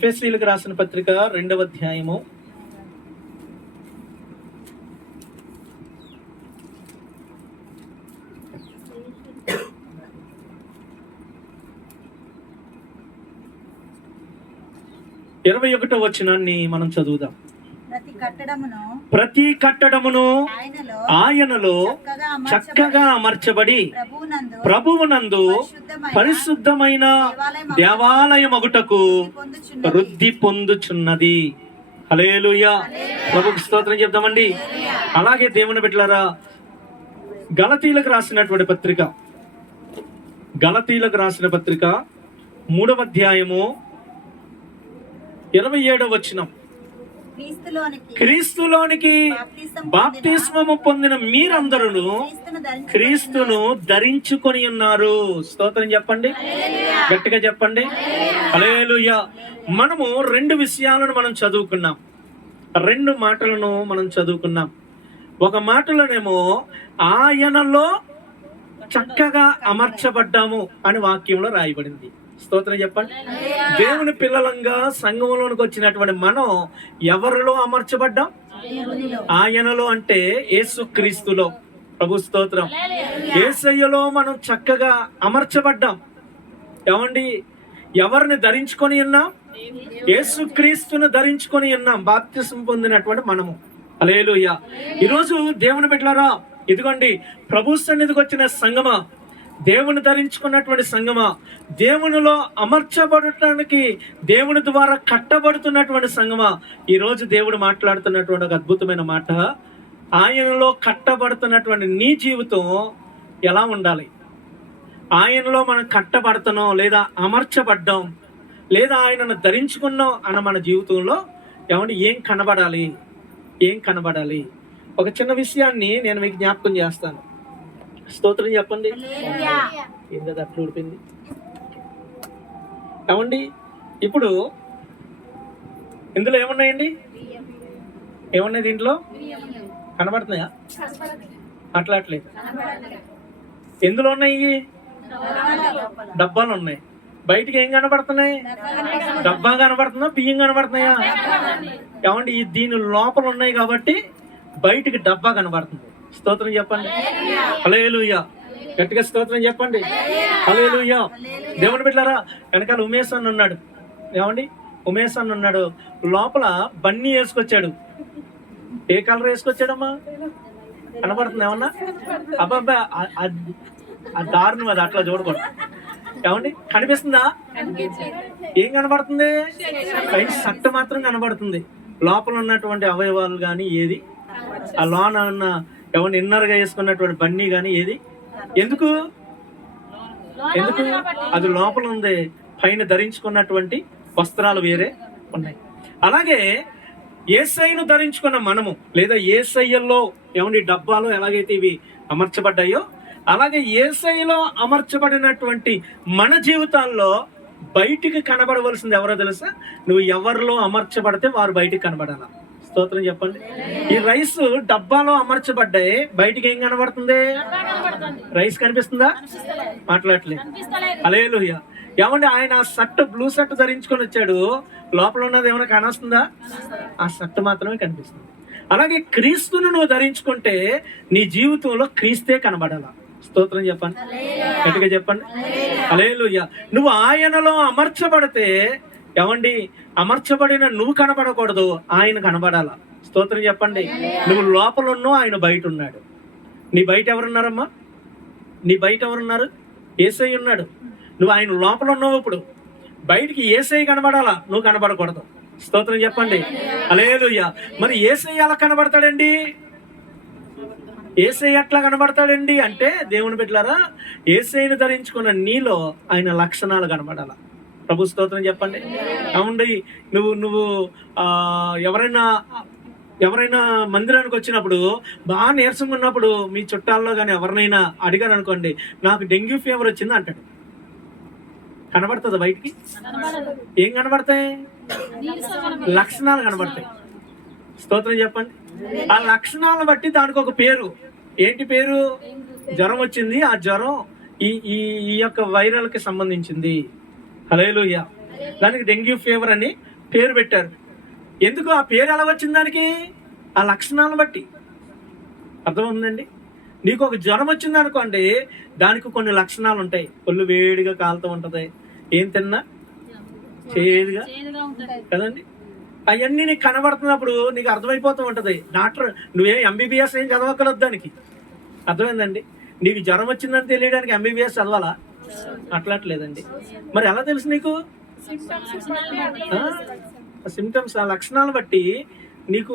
ఎఫెసీయులకు రాసిన పత్రిక 2వ అధ్యాయము 21వ వచనాన్ని మనం చదువుదాం. ప్రతి కట్టడమును ఆయనలో చక్కగా అమర్చబడి ప్రభువునందు పరిశుద్ధమైన దేవాలయమగుటకు వృద్ధి పొందుచున్నది. హల్లెలూయా. ప్రభువుకి స్తోత్రం చెప్దామండి. అలాగే దేవుని బిడ్డలారా, గలతీయులకు రాసినటువంటి పత్రిక 3వ అధ్యాయము 27వ వచనం. క్రీస్తులోనికి బాప్తిస్మము పొందిన మీరందరూ క్రీస్తును ధరించుకొని ఉన్నారు. స్తోత్రం చెప్పండి, గట్టిగా చెప్పండి. హల్లెలూయా. మనము 2 విషయాలను మనం చదువుకున్నాం, 2 మాటలను మనం చదువుకున్నాం. ఒక మాటలోనేమో ఆయనలో చక్కగా అమర్చబడ్డాము అని వాక్యంలో రాయబడింది. స్తోత్రం చెప్పండి. దేవుని పిల్లలంగా సంఘంలోనికి వచ్చినటువంటి మనం ఎవరిలో అమర్చబడ్డాం? ఆయనలో, అంటే యేసుక్రీస్తులో. ప్రభు స్తోత్రం. యేసయ్యలో మనం చక్కగా అమర్చబడ్డాం. ఏమండి, ఎవరిని ధరించుకొని ఉన్నాం? యేసుక్రీస్తును ధరించుకొని ఉన్నాం, బాప్తిసం పొందినటువంటి మనము. హల్లెలూయా. ఈరోజు దేవుని బిడ్డలారా, ఇదిగోండి ప్రభు సన్నిధికి వచ్చిన సంగమా, దేవుని ధరించుకున్నటువంటి సంగమా, దేవునిలో అమర్చబడటానికి దేవుని ద్వారా కట్టబడుతున్నటువంటి సంగమా, ఈరోజు దేవుడు మాట్లాడుతున్నటువంటి ఒక అద్భుతమైన మాట, ఆయనలో కట్టబడుతున్నటువంటి నీ జీవితం ఎలా ఉండాలి? ఆయనలో మనం కట్టబడుతున్నాం లేదా అమర్చబడ్డాం లేదా ఆయనను ధరించుకున్నాం అన్న మన జీవితంలో ఏమంటే ఏం కనబడాలి? ఒక చిన్న విషయాన్ని నేను మీకు జ్ఞాపకం చేస్తాను. స్తోత్రం చెప్పండి. ఏం కదా అట్లా ఊడిపోయింది. ఏమండి, ఇప్పుడు ఇందులో ఏమున్నాయండి? ఏమున్నాయి దీంట్లో? కనబడుతున్నాయా? అట్లేదు. ఎందులో ఉన్నాయి? డబ్బాలు ఉన్నాయి. బయటికి ఏం కనబడుతున్నాయి? డబ్బా కనబడుతుందా, బియ్యం కనబడుతున్నాయా? ఏమండి, దీని లోపల ఉన్నాయి కాబట్టి బయటికి డబ్బా కనబడుతుంది. స్తోత్రం చెప్పండి. హల్లెలూయా. గట్టిగా స్తోత్రం చెప్పండి. హల్లెలూయా. దేవుని బిడ్డలారా, వెనకాల ఉమేష్ అన్న ఉన్నాడు. ఏమండి, ఉమేష్ అన్న ఉన్నాడు. లోపల బన్నీ వేసుకొచ్చాడు. ఏ కలర్ వేసుకొచ్చాడమ్మా? కనబడుతుంది ఏమన్నా? అబ్బాబ్బా, ఆ దారుణం, అది అట్లా చూడకూడదు. ఏమండి, కనిపిస్తుందా? ఏం కనబడుతుంది? పైన షర్ట్ మాత్రం కనబడుతుంది. లోపల ఉన్నటువంటి అవయవాలు కానీ ఏది, ఆ లోన ఉన్న ఎవరిని ఇన్నర్గా వేసుకున్నటువంటి బన్నీ కానీ ఏది? ఎందుకు అది లోపల ఉంది. పైన ధరించుకున్నటువంటి వస్త్రాలు వేరే ఉన్నాయి. అలాగే యేసయ్యను ధరించుకున్న మనము లేదా యేసయ్యలో ఏమండి డబ్బాలో ఎలాగైతే ఇవి అమర్చబడ్డాయో, అలాగే యేసయ్యలో అమర్చబడినటువంటి మన జీవితాల్లో బయటికి కనబడవలసింది ఎవరో తెలుసా? నువ్వు ఎవరిలో అమర్చబడితే వారు బయటికి కనబడాల. స్తోత్రం చెప్పండి. ఈ రైస్ డబ్బాలో అమర్చబడ్డాయి, బయటికి ఏం కనబడుతుంది? రైస్ కనిపిస్తుందా? మాట్లాడలేదు. హల్లెలూయా. ఏమండి, ఆయన షర్ట్, బ్లూ షర్ట్ ధరించుకొని వచ్చాడు. లోపల ఉన్నది ఏమైనా కనొస్తుందా? ఆ షర్ట్ మాత్రమే కనిపిస్తుంది. అలాగే క్రీస్తును నువ్వు ధరించుకుంటే నీ జీవితంలో క్రీస్తే కనబడాల. స్తోత్రం చెప్పండి, గట్టిగా చెప్పండి. హల్లెలూయా. నువ్వు ఆయనలో అమర్చబడితే ఏమండి, అమర్చబడిన నువ్వు కనబడకూడదు, ఆయన కనబడాల. స్తోత్రం చెప్పండి. నువ్వు లోపల ఉన్నావు, ఆయన బయట ఉన్నాడు. నీ బయట ఎవరున్నారమ్మా? నీ బయట ఎవరున్నారు? యేసయ్య ఉన్నాడు. నువ్వు ఆయన లోపల ఉన్నావు. ఇప్పుడు బయటికి యేసయ్య కనబడాలా, నువ్వు కనబడకూడదు. స్తోత్రం చెప్పండి. హల్లెలూయా. మరి యేసయ్య ఎలా కనబడతాడండి? యేసయ్య ఎట్లా కనబడతాడండి అంటే, దేవుని బిడ్డలారా, యేసయ్యను ధరించుకున్న నీలో ఆయన లక్షణాలు కనబడాల. ప్రభు స్తోత్రం చెప్పండి. అవునండి, నువ్వు ఎవరైనా మందిరానికి వచ్చినప్పుడు బాగా నీరసంగా ఉన్నప్పుడు మీ చుట్టాల్లో కానీ ఎవరినైనా అడిగారు అనుకోండి, నాకు డెంగ్యూ ఫీవర్ వచ్చింది అంటాడు. కనబడుతుంది బయటికి? ఏం కనబడతాయి? లక్షణాలు కనబడతాయి. స్తోత్రం చెప్పండి. ఆ లక్షణాలను బట్టి దానికి ఒక పేరు. ఏంటి పేరు? జ్వరం వచ్చింది, ఆ జ్వరం ఈ యొక్క వైరల్ కి సంబంధించింది. హల్లెలూయా. దానికి డెంగ్యూ ఫీవర్ అని పేరు పెట్టారు. ఎందుకు ఆ పేరు ఎలా వచ్చింది? దానికి ఆ లక్షణాలను బట్టి. అర్థమవుతుందండి? నీకు ఒక జ్వరం వచ్చింది అనుకోండి, దానికి కొన్ని లక్షణాలు ఉంటాయి. ఒళ్ళు వేడిగా కాలుతూ ఉంటుంది, ఏం తిన్నా చేదుగా కదండి. అవన్నీ నీకు కనబడుతున్నప్పుడు నీకు అర్థమైపోతూ ఉంటుంది. డాక్టర్ నువ్వేం ఎంబీబీఎస్ ఏం చదవక్కర్లేదు దానికి. అర్థమైందండి? నీకు జ్వరం వచ్చిందని తెలియడానికి ఎంబీబీఎస్ చదవాలా? అట్లట్లేదండి. మరి ఎలా తెలుసు నీకు? సిమ్టమ్స్, ఆ లక్షణాలను బట్టి నీకు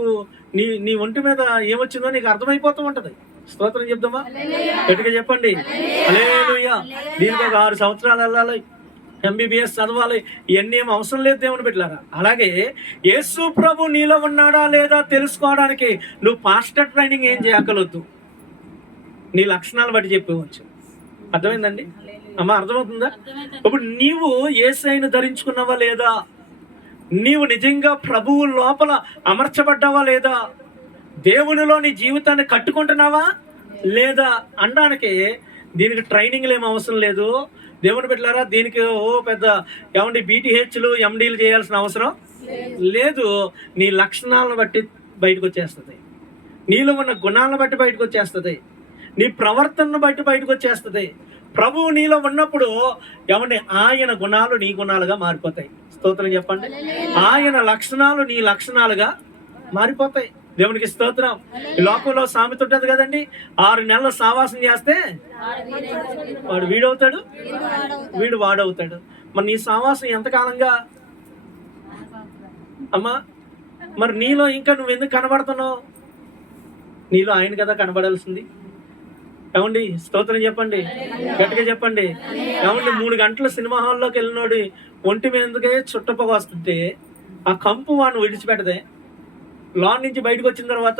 నీ నీ ఒంటి మీద ఏమొచ్చిందో నీకు అర్థమైపోతూ ఉంటది. స్తోత్రం చెప్దామా? గట్టిగా చెప్పండి హల్లెలూయా. దీనికి ఒక 6 సంవత్సరాలు వెళ్ళాలి, ఎంబీబీఎస్ చదవాలి, ఇవన్నీ ఏం అవసరం లేదు దేవుని బిడ్డలారా. అలాగే యేసు ప్రభు నీలో ఉన్నాడా లేదా తెలుసుకోవడానికి నువ్వు పాస్టర్ ట్రైనింగ్ ఏం చేయక్కర్లేదు, నీ లక్షణాలు బట్టి చెప్పవచ్చు. అర్థమైందండి అమ్మా? అర్థమవుతుందా? ఇప్పుడు నీవు యేసయ్యను ధరించుకున్నావా లేదా? నీవు నిజంగా ప్రభువు లోపల అమర్చబడ్డావా లేదా? దేవునిలో నీ జీవితాన్ని కట్టుకుంటున్నావా లేదా అనడానికి దీనికి ట్రైనింగ్లు ఏం అవసరం లేదు దేవుని బిడ్డలారా. దీనికి పెద్ద ఏమండి బీటీహెచ్లు ఎండీలు చేయాల్సిన అవసరం లేదు. నీ లక్షణాలను బట్టి బయటకు వచ్చేస్తుంది, నీలో ఉన్న గుణాలను బట్టి బయటకు వచ్చేస్తుంది, నీ ప్రవర్తనను బట్టి బయటకు వచ్చేస్తుంది. ప్రభువు నీలో ఉన్నప్పుడు ఏమండి ఆయన గుణాలు నీ గుణాలుగా మారిపోతాయి. స్తోత్రం చెప్పండి. ఆయన లక్షణాలు నీ లక్షణాలుగా మారిపోతాయి. దేవునికి స్తోత్రం. ఈ లోకంలో సామెత ఉంటుంది కదండి, 6 నెలలు సావాసం చేస్తే వాడు వీడవుతాడు, వీడు వాడవుతాడు. మరి నీ సావాసం ఎంతకాలంగా అమ్మా? మరి నీలో ఇంకా నువ్వు ఎందుకు కనబడుతున్నావు? నీలో ఆయన కదా కనబడాల్సింది. ఏమండి స్తోత్రం చెప్పండి, గట్టిగా చెప్పండి. ఏమండి 3 గంటల సినిమా హాల్లోకి వెళ్ళినోడి ఒంటి మీదకే చుట్టపొగ వస్తుంటే ఆ కంపు వాడిని విడిచిపెట్టదే. లోన్ నుంచి బయటకు వచ్చిన తర్వాత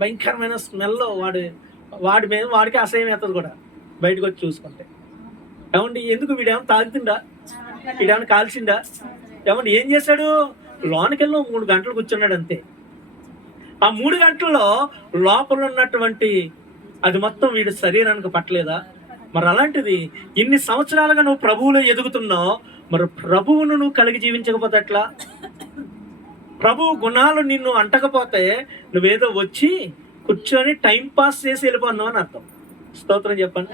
భయంకరమైన స్మెల్ వాడి మీద వాడికి అసహ్యం అవుతుంది కూడా బయటకు వచ్చి చూసుకుంటే. ఏమండి ఎందుకు? వీడేమో తాగుతుండా, వీడేమన్నా కాల్చిండా? ఏమండి ఏం చేశాడు? లోనికి వెళ్ళి 3 గంటలు కూర్చున్నాడు అంతే. ఆ 3 గంటల్లో లోపల ఉన్నటువంటి అది మొత్తం వీడి శరీరానికి పట్టలేదా? మరి అలాంటిది ఇన్ని సంవత్సరాలుగా నువ్వు ప్రభువులో ఎదుగుతున్నావు, మరి ప్రభువును నువ్వు కలిగి జీవించకపోతే ఎట్లా? ప్రభు గుణాలు నిన్ను అంటకపోతే నువ్వేదో వచ్చి కూర్చొని టైం పాస్ చేసి వెళ్ళిపోతున్నావు అని అర్థం. స్తోత్రం చెప్పండి.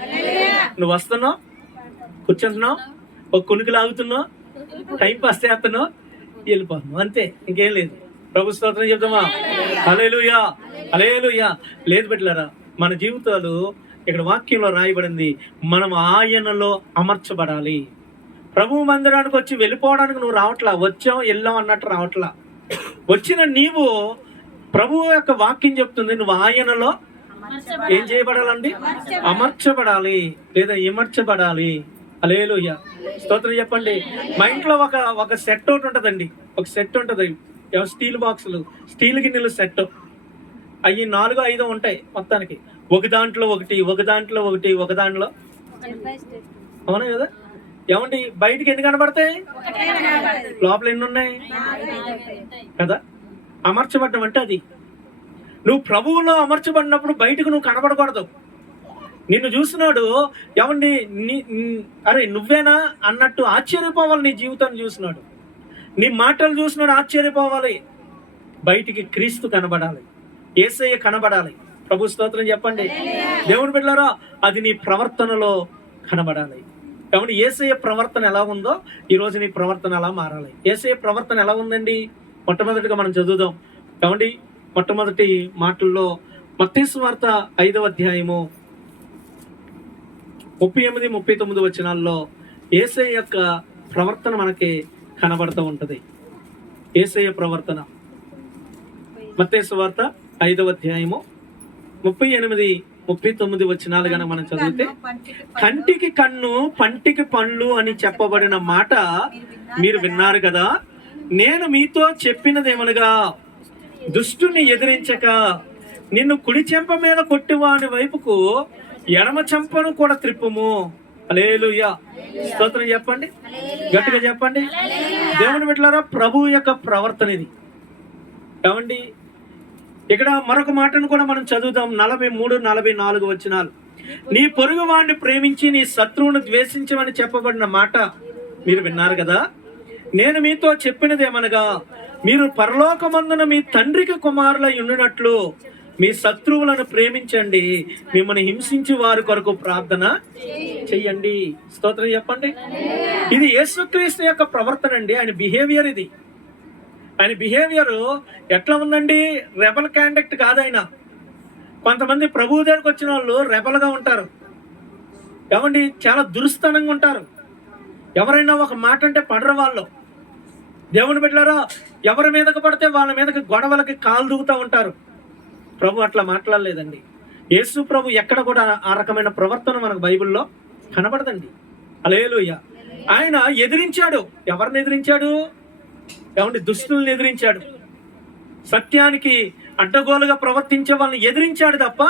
నువ్వు వస్తున్నావు, కూర్చుంటున్నావు, ఒక కునికి లాగుతున్నావు, టైం పాస్ చేస్తున్నావు, వెళ్ళిపోతున్నావు, అంతే, ఇంకేం లేదు. ప్రభు స్తోత్రం చెప్తామా? హల్లెలూయా, హల్లెలూయా. లేదు బిడ్డలారా, మన జీవితాలు ఇక్కడ వాక్యంలో రాయబడింది, మనం ఆయనలో అమర్చబడాలి. ప్రభు మందిరానికి వచ్చి వెళ్ళిపోవడానికి నువ్వు రావట్లా, వచ్చాం వెళ్ళాం అన్నట్టు రావట్లా. వచ్చిన నీవు ప్రభువు యొక్క వాక్యం చెప్తుంది, నువ్వు ఆయనలో ఏం చేయబడాలండి? అమర్చబడాలి లేదా ఇమర్చబడాలి. హల్లెలూయా, స్తోత్రం చెప్పండి. మా ఇంట్లో ఒక సెట్ ఒకటి ఉంటుందండి, ఒక సెట్ ఉంటుంది, స్టీల్ బాక్సులు, స్టీల్ గిన్నెలు సెట్. అవి 4-5 ఉంటాయి మొత్తానికి. ఒక దాంట్లో ఒకటి, ఒక దాంట్లో ఒకటి, ఒక దాంట్లో. అవునా కదా? ఏమండి బయటికి ఎన్ని కనబడతాయి? లోపల ఎన్ని ఉన్నాయి కదా? అమర్చబడ్డం అంటే అది. నువ్వు ప్రభువులో అమర్చబడినప్పుడు బయటకు నువ్వు కనబడకూడదు. నిన్ను చూసినాడు ఏమండి అరే నువ్వేనా అన్నట్టు ఆశ్చర్యపోవాలి. నీ జీవితాన్ని చూసినాడు, నీ మాటలు చూసినాడు, ఆశ్చర్యపోవాలి. బయటికి క్రీస్తు కనబడాలి, యేసయ్య కనబడాలి. ప్రభు స్తోత్రం చెప్పండి. దేవుని బిడ్డలారా, అది నీ ప్రవర్తనలో కనబడాలి. కాబట్టి యేసయ్య ప్రవర్తన ఎలా ఉందో ఈరోజు నీ ప్రవర్తన అలా మారాలి. యేసయ్య ప్రవర్తన ఎలా ఉందండి? మొట్టమొదటిగా మనం చదువుదాం. కాబట్టి మొట్టమొదటి మాటల్లో మత్తయి సువార్త 5వ అధ్యాయము 38-39 వచనాల్లో యేసయ్య యొక్క ప్రవర్తన మనకి కనబడుతూ ఉంటది. యేసయ్య ప్రవర్తన మత్తయి సువార్త 5వ అధ్యాయము 38-39 వచనాలు గనక మనం చదివితే, కంటికి కన్ను పంటికి పండ్లు అని చెప్పబడిన మాట మీరు విన్నారు కదా. నేను మీతో చెప్పినదేమనగా, దుష్టుని ఎదిరించక నిన్ను కుడి చెంప మీద కొట్టివాని వైపుకు ఎడమ చెంపను కూడా త్రిప్పుము. హల్లెలూయా, స్తోత్రం చెప్పండి, గట్టిగా చెప్పండి. దేవుని బిడ్డలారా, ప్రభువు యొక్క ప్రవర్తన ఇది. ఏమండి ఇక్కడ మరొక మాటను కూడా మనం చదువుదాం. 43-44 వచనాలు. నీ పొరుగు వాడిని ప్రేమించి నీ శత్రువును ద్వేషించమని చెప్పబడిన మాట మీరు విన్నారు కదా. నేను మీతో చెప్పినదేమనగా, మీరు పరలోకమందున మీ తండ్రికి కుమారులై ఉండినట్లు మీ శత్రువులను ప్రేమించండి, మిమ్మల్ని హింసించి వారి కొరకు ప్రార్థన చెయ్యండి. స్తోత్రం చెప్పండి. ఇది యేసుక్రీస్తు యొక్క ప్రవర్తన అండి. ఆయన బిహేవియర్ ఇది. ఆయన బిహేవియర్ ఎట్లా ఉందండి? రెబల్ కాండక్ట్ కాదు ఆయన. కొంతమంది ప్రభువు దగ్గరకు వచ్చిన వాళ్ళు రెబల్గా ఉంటారు. ఏమండి, చాలా దురుస్తనంగా ఉంటారు. ఎవరైనా ఒక మాట అంటే పడరు వాళ్ళు. దేవుని బిడ్డలారా, ఎవరి మీదకి పడితే వాళ్ళ మీదకి గొడవలకి కాలు దూకుతూ ఉంటారు. ప్రభు అట్లా మాట్లాడలేదండి. యేసు ప్రభు ఎక్కడ కూడా ఆ రకమైన ప్రవర్తన మనకు బైబిల్లో కనబడదండి. హల్లెలూయా. ఆయన ఎదిరించాడు. ఎవరిని ఎదిరించాడు? ఏమండి, దుష్టుల్ని ఎదిరించాడు. సత్యానికి అడ్డగోలుగా ప్రవర్తించే వాళ్ళని ఎదిరించాడు తప్ప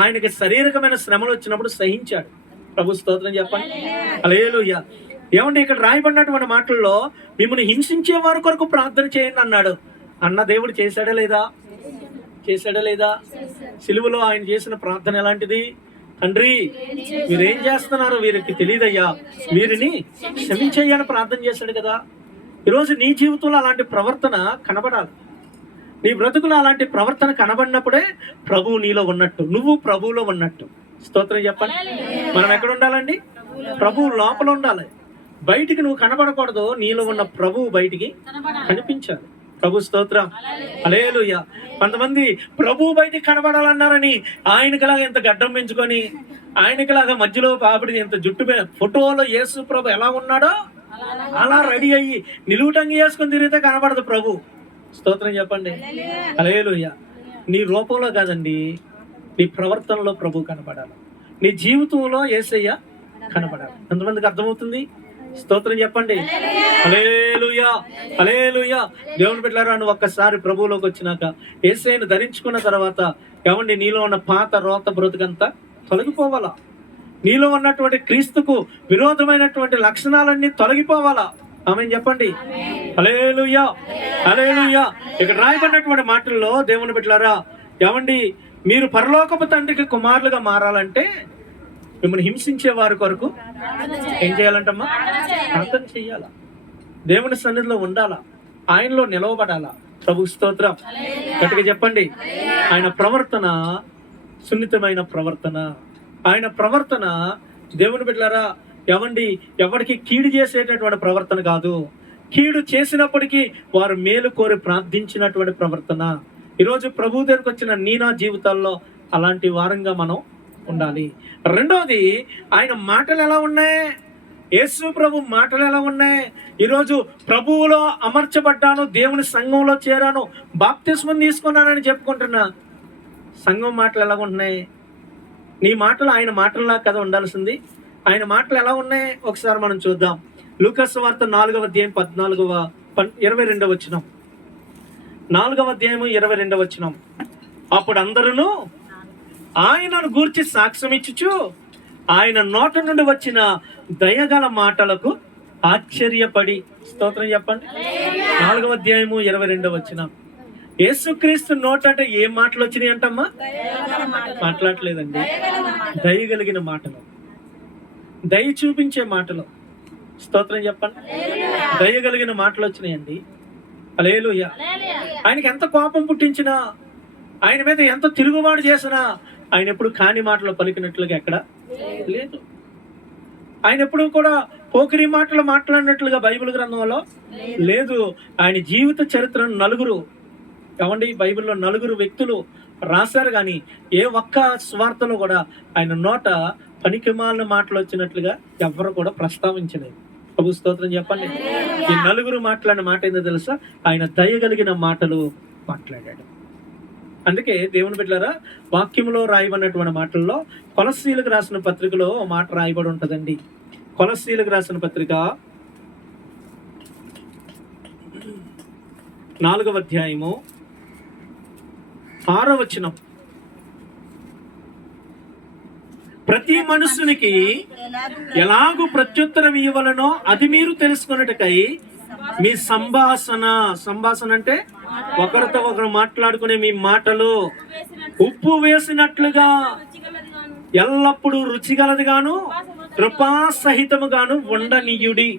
ఆయనకి శారీరకమైన శ్రమలు వచ్చినప్పుడు సహించాడు. ప్రభు స్తోత్రం చెప్పండి. హల్లెలూయా. ఏమండి, ఇక్కడ రాయబడినటువంటి మాటల్లో మిమ్మల్ని హింసించే వారి కొరకు ప్రార్థన చేయండి అన్నాడు. అన్న దేవుడు చేశాడా లేదా? చేశాడా లేదా? సిలువలో ఆయన చేసిన ప్రార్థన ఎలాంటిది? తండ్రి, వీరేం చేస్తున్నారు, వీరికి తెలియదయ్యా, వీరిని క్షమించయ్యని ప్రార్థన చేశాడు కదా. ఈరోజు నీ జీవితంలో అలాంటి ప్రవర్తన కనబడాలి. నీ బ్రతుకులో అలాంటి ప్రవర్తన కనబడినప్పుడే ప్రభువు నీలో ఉన్నట్టు, నువ్వు ప్రభువులో ఉన్నట్టు. స్తోత్రం చెప్పండి. మనం ఎక్కడ ఉండాలండి? ప్రభువు లోపల ఉండాలి. బయటికి నువ్వు కనబడకూడదు, నీలో ఉన్న ప్రభువు బయటికి కనిపించాలి. ప్రభు స్తోత్రం. హల్లెలూయా. కొంతమంది ప్రభువు బయటికి కనబడాలన్నారని ఆయనకిలాగా ఇంత గడ్డం పెంచుకొని, ఆయనకిలాగా మధ్యలో పాపిడి ఇంత జుట్టు ఫోటోలో యేసు ప్రభు ఎలా ఉన్నాడో అలా రెడీ అయ్యి నిలువుటంగి వేసుకొని తిరిగితే కనబడదు ప్రభు. స్తోత్రం చెప్పండి. హల్లెలూయా. నీ రూపంలో కాదండి, నీ ప్రవర్తనలో ప్రభు కనబడాలి. నీ జీవితంలో యేసయ్య కనబడాలి. ఎంతమందికి అర్థమవుతుంది? స్తోత్రం చెప్పండి. హల్లెలూయా, హల్లెలూయా. దేవుని బిడ్డలారా, నువ్వు ఒక్కసారి ప్రభువులోకి వచ్చినాక, యేసయ్యను ధరించుకున్న తర్వాత, ఏమండి, నీలో ఉన్న పాత రోత బ్రతుకంతా తొలగిపోవాలా. నీలో ఉన్నటువంటి క్రీస్తుకు విరోధమైనటువంటి లక్షణాలన్నీ తొలగిపోవాలా. ఆమేన్ చెప్పండి. హల్లెలూయా, హల్లెలూయా. ఇక్కడ రాయబడినటువంటి మాటల్లో దేవుని బిడ్డలారా, ఏమండి, మీరు పరలోకపు తండ్రికి కుమారులుగా మారాలంటే మిమ్మల్ని హింసించే వారి కొరకు ఏం చేయాలంటమ్మా? ప్రార్థన చెయ్యాలా. దేవుని సన్నిధిలో ఉండాలా, ఆయనలో నిలవబడాలా. ప్రభు స్తోత్రం. గట్టిగా చెప్పండి. ఆయన ప్రవర్తన సున్నితమైన ప్రవర్తన. ఆయన ప్రవర్తన దేవుని బిడ్డలారా, ఏమండి, ఎవరికి కీడు చేసేటటువంటి ప్రవర్తన కాదు. కీడు చేసినప్పటికీ వారు మేలు కోరి ప్రార్థించినటువంటి ప్రవర్తన. ఈరోజు ప్రభు దగ్గరకు వచ్చిన నా జీవితాల్లో అలాంటి వారంగా మనం ఉండాలి. రెండోది, ఆయన మాటలు ఎలా ఉన్నాయి? యేసు ప్రభు మాటలు ఎలా ఉన్నాయి? ఈరోజు ప్రభువులో అమర్చబడ్డాను, దేవుని సంఘంలో చేరాను, బాప్తిస్మం తీసుకున్నానని చెప్పుకుంటున్నా. సంఘం మాటలు ఎలా ఉంటున్నాయి? నీ మాటలు ఆయన మాటల్లా కదా ఉండాల్సింది. ఆయన మాటలు ఎలా ఉన్నాయి ఒకసారి మనం చూద్దాం. లూకాసు వార్త 4వ అధ్యాయం 22వ వచనం. 4వ అధ్యాయము 22వ వచనం. అప్పుడు అందరూ ఆయనను గూర్చి సాక్ష్యం ఇచ్చుచు ఆయన నోట నుండి వచ్చిన దయగల మాటలకు ఆశ్చర్యపడి. స్తోత్రం చెప్పండి. 4వ అధ్యాయము 22వ వచనం. యేసుక్రీస్తు నోట అంటే ఏం మాటలు వచ్చినాయి అంటమ్మా? మాట్లాడలేదండి. దయగలిగిన మాటలు, దయ చూపించే మాటలు. స్తోత్రం చెప్పండి. దయగలిగిన మాటలు వచ్చినాయండి. హల్లెలూయా. ఆయనకి ఎంత కోపం పుట్టించినా, ఆయన మీద ఎంత తిరుగుబాటు చేసినా, ఆయన ఎప్పుడు కాని మాటలు పలికినట్లుగా ఎక్కడ లేదు. ఆయన ఎప్పుడు కూడా పోకిరి మాటలు మాట్లాడినట్లుగా బైబిల్ గ్రంథంలో లేదు. ఆయన జీవిత చరిత్రను నలుగురు, ఏమండి, బైబిల్లో నలుగురు వ్యక్తులు రాశారు, కానీ ఏ ఒక్క స్వార్థలో కూడా ఆయన నోట పనికిమాలిన మాటలు వచ్చినట్లుగా ఎవరు కూడా ప్రస్తావించలేదు. ప్రభు స్తోత్రం చెప్పండి. ఈ నలుగురు మాట్లాడిన మాట ఏందో తెలుసా? ఆయన దయగలిగిన మాటలు మాట్లాడాడు. అందుకే దేవుని బిడ్డలారా, వాక్యంలో రాయబడినటువంటి మాటల్లో కొలస్సీలకు రాసిన పత్రికలో ఓ మాట రాయబడి ఉంటుందండి. కొలస్సీలకు రాసిన పత్రిక 4వ అధ్యాయము 6వ వచనం. ప్రతి మనుషునికి ఎలాగూ ప్రత్యుత్తరం ఇవ్వవలనో అది మీరు తెలుసుకున్నట్టుకై మీ సంభాషణ అంటే ఒకరితో ఒకరు మాట్లాడుకునే మీ మాటలు ఉప్పు వేసినట్లుగా ఎల్లప్పుడూ రుచిగలదిగాను కృపాసహితముగాను ఉండనీయుడి.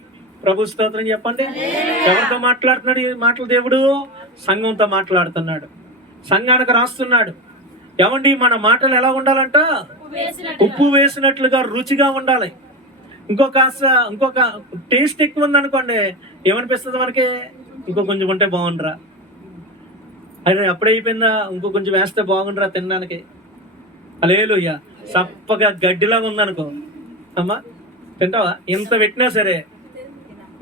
ప్రభు స్తోత్రం చెప్పండి. ఎవరితో మాట్లాడుతున్నాడు ఈ మాటలు? దేవుడు సంఘంతో మాట్లాడుతున్నాడు, సంఘానికి రాస్తున్నాడు. ఏమండి, మన మాటలు ఎలా ఉండాలంట? ఉప్పు వేసినట్లుగా రుచిగా ఉండాలి. ఇంకొక టేస్ట్ ఎక్కువ ఉందనుకోండి, ఏమనిపిస్తుంది మనకి? ఇంకో కొంచెం ఉంటే బాగుండరా, అరే అప్పుడే అయిపోయిందా, ఇంకో కొంచెం వేస్తే బాగుండరా తినడానికి. హల్లెలూయా. చప్పగా గడ్డిలాగా ఉందనుకో, అమ్మా తింటావా? ఎంత పెట్టినా సరే,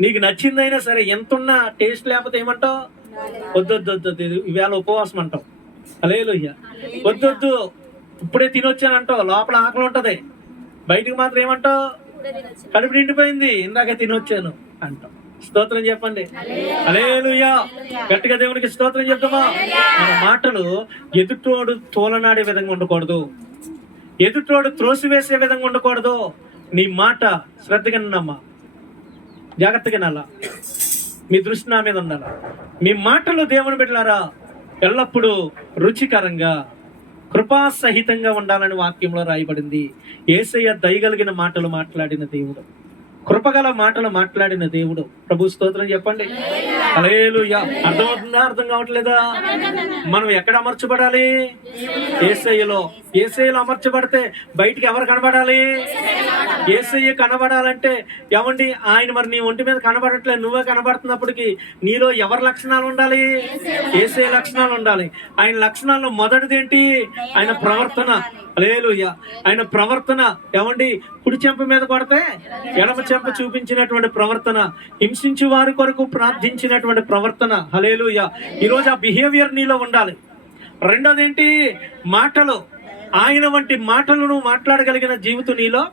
నీకు నచ్చిందైనా సరే, ఎంత ఉన్నా టేస్ట్ లేకపోతే ఏమంటావు? వద్దొద్దు, ఇవాళ ఉపవాసం అంటావు. హల్లెలూయా. వద్దొద్దు, ఇప్పుడే తినొచ్చానంటావు. లోపల ఆకలి ఉంటది, బయటికి మాత్రం ఏమంటావు? కడుపు నిండిపోయింది, ఇందాక తినొచ్చాను అంటాం. స్తోత్రం చెప్పండి. హల్లెలూయా. గట్టిగా దేవునికి స్తోత్రం చెప్తామా. మన మాటలు ఎదుటోడు తోలనాడే విధంగా ఉండకూడదు, ఎదుటోడు త్రోసివేసే విధంగా ఉండకూడదు. నీ మాట శ్రద్ధగా నమ్మా, జాగ్రత్తగా నాలా, మీ దృష్టి నా మీద ఉండాలా. మీ మాటలు దేవుని బిడ్డలారా ఎల్లప్పుడూ రుచికరంగా కృపాసహితంగా ఉండాలని వాక్యంలో రాయబడింది. యేసయ్య దయగలిగిన మాటలు మాట్లాడిన దేవుడు, కృపగల మాటలు మాట్లాడిన దేవుడు. ప్రభు స్తోత్రం చెప్పండి. హల్లెలూయా. అర్థమవుతుందా? అర్థం కావట్లేదా? మనం ఎక్కడ అమర్చబడాలి? యేసయ్యలో. యేసయ్యలో అమర్చబడితే బయటికి ఎవరు కనబడాలి? యేసయ్య కనబడాలంటే ఏమండి, ఆయన మరి నీ ఒంటి మీద కనబడట్లేదు, నువ్వే కనబడుతున్నప్పటికీ నీలో ఎవరి లక్షణాలు ఉండాలి? యేసయ్య లక్షణాలు ఉండాలి. ఆయన లక్షణాల్లో మొదటిది ఏంటి? ఆయన ప్రవర్తన. హల్లెలూయా. ఆయన ప్రవర్తన. ఏమండి, కుడి చెంప మీద కొడితే ఎడమ చెంప చూపించినటువంటి ప్రవర్తన, హింసించు వారి కొరకు ప్రార్థించినటువంటి ప్రవర్తన. హల్లెలూయా. ఈరోజు ఆ బిహేవియర్ నీలో ఉండాలి. రెండోది ఏంటి? మాటలు. ఆయన వంటి మాటలను మాట్లాడగలిగిన జీవితం నీలో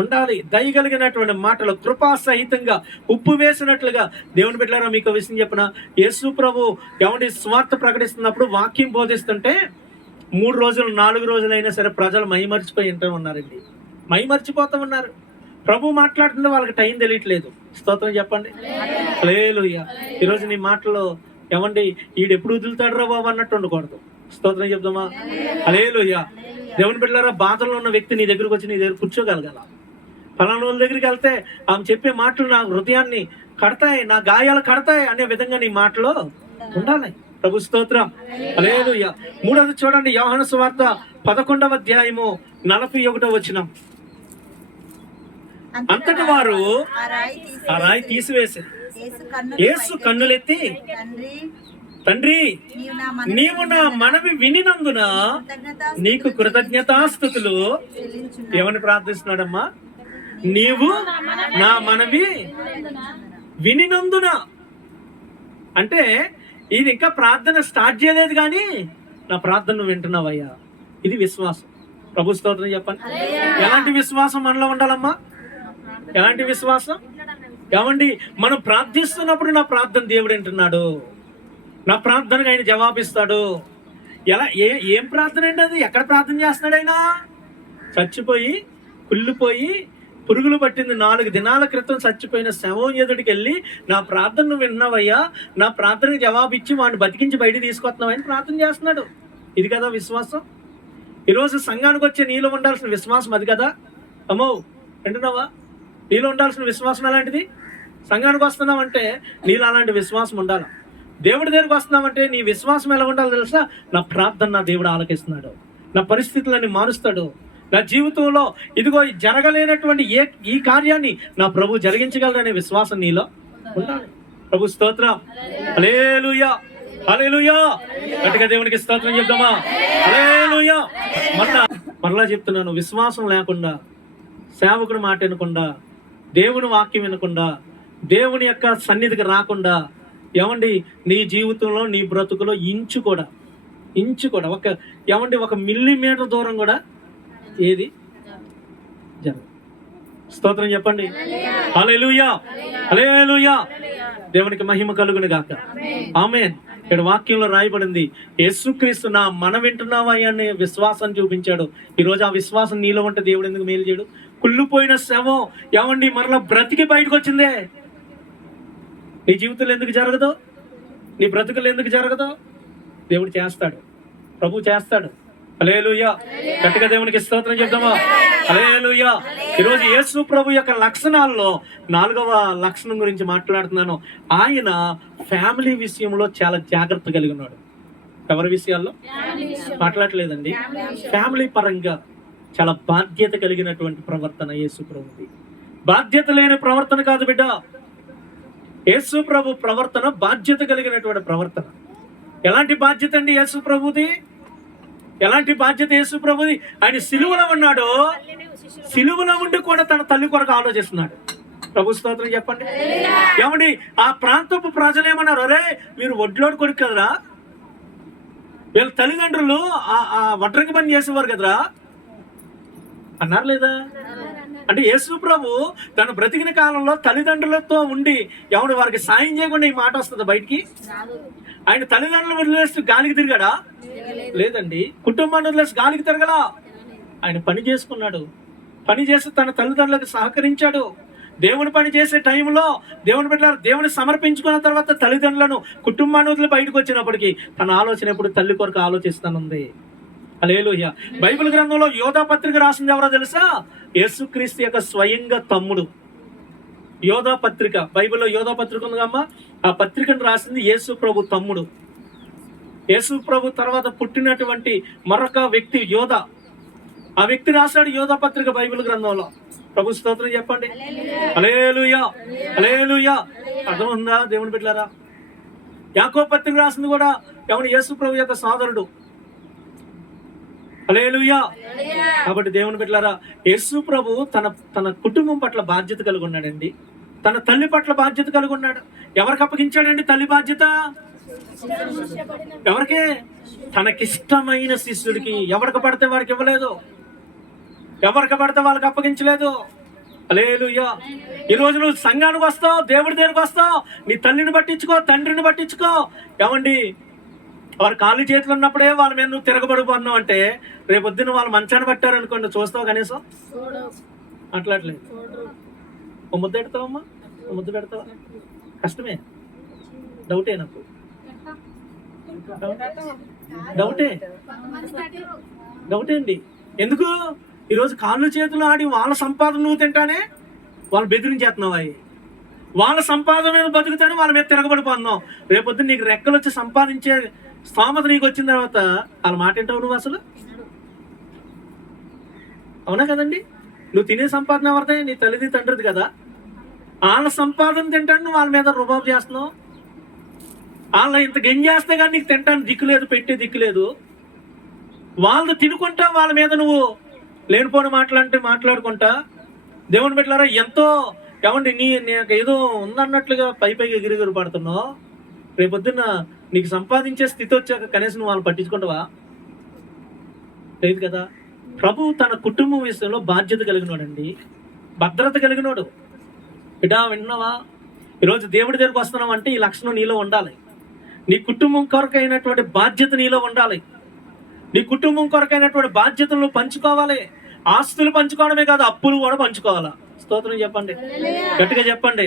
ఉండాలి. దయగలిగినటువంటి మాటలు, కృపాసహితంగా ఉప్పు వేసినట్లుగా. దేవుని బిడ్డలారా, మీకు విషయం చెప్పిన, యేసు ప్రభు ఏమండి స్వార్థ ప్రకటిస్తున్నప్పుడు, వాక్యం బోధిస్తుంటే 3 రోజులు 4 రోజులైనా సరే ప్రజలు మైమర్చిపోయి వింటూ ఉన్నారండి. మైమర్చిపోతూ ఉన్నారు. ప్రభు మాట్లాడుతుంటే వాళ్ళకి టైం తెలియట్లేదు. స్తోత్రం చెప్పండి. హల్లెలూయా. ఈరోజు నీ మాటలో ఏమండి, ఈడెప్పుడు వదులుతాడు రా బాబు అన్నట్టు ఉండకూడదు. స్తోత్రం చెప్దామా. హల్లెలూయా. దేవుని బిడ్డలారా, బాధల్లో ఉన్న వ్యక్తి నీ దగ్గరకు వచ్చి నీ దగ్గర కూర్చోగలగాల. ఫలానా వాళ్ళ దగ్గరికి వెళ్తే ఆమె చెప్పే మాటలు నా హృదయాన్ని కడతాయి, నా గాయాలు కడతాయి అనే విధంగా నీ మాటలో ఉండాలి. ప్రభు స్తోత్రం. హల్లెలూయా. 3వది చూడండి, యోహాను సువార్త 11వ అధ్యాయము 41వ వచనం. అంతటి వారు ఆ రాయి తీసివేశారు. యేసు కన్నులెత్తి, తండ్రి, నీవు నా మనవి వినినందున నీకు కృతజ్ఞతాస్తుతులు. ఏమని ప్రార్థిస్తున్నాడమ్మా? నీవు నా మనవి వినినందున. అంటే ఇది ఇంకా ప్రార్థన స్టార్ట్ చేయలేదు, కానీ నా ప్రార్థన నువ్వు వింటున్నావయ్యా. ఇది విశ్వాసం. ప్రభు స్తోత్రం చెప్పండి. ఎలాంటి విశ్వాసం మనలో ఉండాలమ్మా? ఎలాంటి విశ్వాసం? ఏమండి, మనం ప్రార్థిస్తున్నప్పుడు నా ప్రార్థన దేవుడు వింటున్నాడు, నా ప్రార్థనకు ఆయన జవాబిస్తాడు. ఎలా? ఏం ప్రార్థన అండి అది? ఎక్కడ ప్రార్థన చేస్తున్నాడు ఆయన? చచ్చిపోయి కుళ్ళిపోయి పురుగులు పట్టింది 4 దినాల క్రితం చచ్చిపోయిన శవం ఎదుటికి వెళ్ళి, నా ప్రార్థన నువ్వు విన్నావయ్యా, నా ప్రార్థనకు జవాబిచ్చి వాడిని బతికించి బయటికి తీసుకొస్తున్నావని ప్రార్థన చేస్తున్నాడు. ఇది కదా విశ్వాసం. ఈరోజు సంఘానికి వచ్చే నీలో ఉండాల్సిన విశ్వాసం అది కదా. అమ్మో, వింటున్నావా? నీలో ఉండాల్సిన విశ్వాసం ఎలాంటిది? సంఘానికి వస్తున్నావంటే నీలో అలాంటి విశ్వాసం ఉండాలి. దేవుడి దగ్గరికి వస్తున్నామంటే నీ విశ్వాసం ఎలా ఉండాలో తెలుసా? నా ప్రార్థన నా దేవుడు ఆలకిస్తున్నాడు, నా పరిస్థితులన్నీ మారుస్తాడు, నా జీవితంలో ఇదిగో జరగలేనటువంటి ఈ కార్యాన్ని నా ప్రభు జరిగించగలరనే విశ్వాసం నీలో ఉండాలి. ప్రభు స్తోత్రం. హల్లెలూయా. హల్లెలూయా. గట్టిగా దేవునికి స్తోత్రం చెప్దామా. హల్లెలూయా. మరలా చెప్తున్నాను, విశ్వాసం లేకుండా, సేవకుని మాట వినకుండా, దేవుని వాక్యం వినకుండా, దేవుని యొక్క సన్నిధికి రాకుండా, ఏమండి నీ జీవితంలో నీ బ్రతుకులో ఇంచు కూడా ఒక మిల్లీమీటర్ దూరం కూడా ఏది జరగదు. స్తోత్రం చెప్పండి. హల్లెలూయా. హల్లెలూయా. దేవునికి మహిమ కలుగును గాక. ఆమేన్. ఇక్కడ వాక్యంలో రాయబడింది, యేసుక్రీస్తు నా మన వింటున్నావా అనే విశ్వాసం చూపించాడు. ఈరోజు ఆ విశ్వాసం నీలో ఉంటే దేవుడు ఎందుకు మేలు చేయడు? కుళ్ళిపోయిన శవం ఏమండి మరలా బ్రతికి బయటకు వచ్చిందే. నీ జీవితంలో ఎందుకు జరగదు? నీ బ్రతుకులు ఎందుకు జరగదు? దేవుడు చేస్తాడు, ప్రభు చేస్తాడు. హల్లెలూయా. గట్టిగా దేవునికి స్తోత్రం చెప్దామా? హల్లెలూయా. ఈరోజు యేసు ప్రభు యొక్క లక్షణాల్లో 4వ లక్షణం గురించి మాట్లాడుతున్నాను. ఆయన ఫ్యామిలీ విషయంలో చాలా జాగ్రత్త కలిగి ఉన్నాడు. ఎవరి విషయాల్లో మాట్లాడలేదండి? ఫ్యామిలీ పరంగా చాలా బాధ్యత కలిగినటువంటి ప్రవర్తన యేసు ప్రభుది. బాధ్యత లేని ప్రవర్తన కాదు బిడ్డ. యేసు ప్రభు ప్రవర్తన బాధ్యత కలిగినటువంటి ప్రవర్తన. ఎలాంటి బాధ్యత అండి యేసు ప్రభుది? ఎలాంటి బాధ్యత యేసు ప్రభుది? ఆయన సిలువలో ఉన్నాడు, సిలువలో ఉండి కూడా తన తల్లి కొరకు ఆలోచిస్తున్నాడు. ప్రభు స్తోత్రం చెప్పండి. ఏమండి ఆ ప్రాంతపు ప్రజలు ఏమన్నారు? అరే మీరు వడ్లోడు కొడుకు కదరా, వీళ్ళ తల్లిదండ్రులు ఆ వడ్రంగి పని చేసేవారు కదరా అన్నారు లేదా? అంటే యేసు ప్రభు తన బ్రతికిన కాలంలో తల్లిదండ్రులతో ఉండి ఎవడు వారికి సాయం చేయకుండా ఈ మాట వస్తుంది బయటికి? ఆయన తల్లిదండ్రులు వదిలేసి గాలికి తిరిగాడా? లేదండి. కుటుంబాన్ని వదిలేసి గాలికి తిరగలా. ఆయన పని చేసుకున్నాడు. పని చేసి తన తల్లిదండ్రులకు సహకరించాడు. దేవుని పని చేసే టైంలో దేవుని బిడ్డలారా, దేవుని సమర్పించుకున్న తర్వాత తల్లిదండ్రులను కుటుంబాన్ని వదిలి బయటకు వచ్చినప్పటికీ తన ఆలోచన ఎప్పుడు తల్లి కొరకు ఆలోచిస్తానుంది. హల్లెలూయా. బైబిల్ గ్రంథంలో యోధా పత్రిక రాసింది ఎవరో తెలుసా? యేసుక్రీస్తు యొక్క స్వయంగా తమ్ముడు. యోధా పత్రిక, బైబిల్లో యోధా పత్రిక ఉందిగమ్మా. ఆ పత్రికను రాసింది యేసు ప్రభు తమ్ముడు. యేసు ప్రభు తర్వాత పుట్టినటువంటి మరొక వ్యక్తి యోధా. ఆ వ్యక్తి రాశాడు యోధా పత్రిక బైబిల్ గ్రంథంలో. ప్రభు స్తోత్రం చెప్పండి. హల్లెలూయా, హల్లెలూయా. అర్థం ఉందా దేవుని బిడ్డలారా? యాకోబు పత్రిక రాసింది కూడా ఎవరు? యేసు ప్రభు యొక్క సోదరుడు. హల్లెలూయా. కాబట్టి దేవుని బిడ్డలారా, యేసు ప్రభు తన కుటుంబం పట్ల బాధ్యత కలిగి ఉన్నాడండి. తన తల్లి పట్ల బాధ్యత కలిగి ఉన్నాడు. ఎవరికి అప్పగించాడండి తల్లి బాధ్యత? ఎవరికి? తనకిష్టమైన శిష్యుడికి. ఎవరికి పడితే వాడికి ఇవ్వలేదు, ఎవరికి పడితే వాళ్ళకి అప్పగించలేదు. హల్లెలూయా. ఈ రోజు నువ్వు సంఘానికి వస్తావు, దేవుడి దగ్గరికి వస్తావు, నీ తల్లిని పట్టించుకో, తండ్రిని పట్టించుకో. ఏమండి వారు ఖాళీ చేతులు ఉన్నప్పుడే వాళ్ళ మీద నువ్వు తిరగబడిపోతున్నావు అంటే రేపొద్దున వాళ్ళు మంచాన్ని పట్టారనుకోండి, చూస్తావు కనీసం? అట్లాట్లేదు. ఓ ముద్ద పెడతావమ్మా? ఓ ముద్ద పెడతావా? కష్టమే. డౌటే నాకు, డౌటే అండి. ఎందుకు? ఈరోజు కాళ్ళు చేతులు ఆడి వాళ్ళ సంపాదన నువ్వు తింటానే వాళ్ళు బెదిరించేస్తున్నావు. అవి వాళ్ళ సంపాదన మీద బతుకుతానే వాళ్ళ మీద తిరగబడిపోతున్నావు. రేపొద్దు నీకు రెక్కలు వచ్చి సంపాదించే స్థోమత నీకు వచ్చిన తర్వాత వాళ్ళ మాట ఏంటావు నువ్వు అసలు? అవునా కదండి? నువ్వు తినే సంపాదన ఎవరిదే? నీ తల్లిది తండ్రిది కదా. వాళ్ళ సంపాదన తింటాను నువ్వు వాళ్ళ మీద రుబాబు చేస్తున్నావు. వాళ్ళ ఇంత చేస్తే కానీ నీకు తింటాను దిక్కు లేదు, పెట్టే దిక్కు లేదు. వాళ్ళు తినుకుంటా వాళ్ళ మీద నువ్వు లేనిపోని మాట్లాడుకుంటా. దేవుని బిడ్డలారా, ఎంతో ఏమండి నీకు ఏదో ఉందన్నట్లుగా పైగా ఎగిరిగిరి పడుతున్నావు. రేపొద్దున్న నీకు సంపాదించే స్థితి వచ్చాక కనీసం నువ్వు వాళ్ళు పట్టించుకుంటావా? లేదు కదా. ప్రభు తన కుటుంబం విషయంలో బాధ్యత కలిగినాడండి, భద్రత కలిగినాడు. బిడ్డా విన్నావా? ఈరోజు దేవుడి దగ్గరికి వస్తున్నావు అంటే ఈ లక్షణం నీలో ఉండాలి. నీ కుటుంబం కొరకైనటువంటి బాధ్యత నీలో ఉండాలి. నీ కుటుంబం కొరకైనటువంటి బాధ్యతలను పంచుకోవాలి. ఆస్తులు పంచుకోవడమే కాదు, అప్పులు కూడా పంచుకోవాలా. స్తోత్రం చెప్పండి, గట్టిగా చెప్పండి.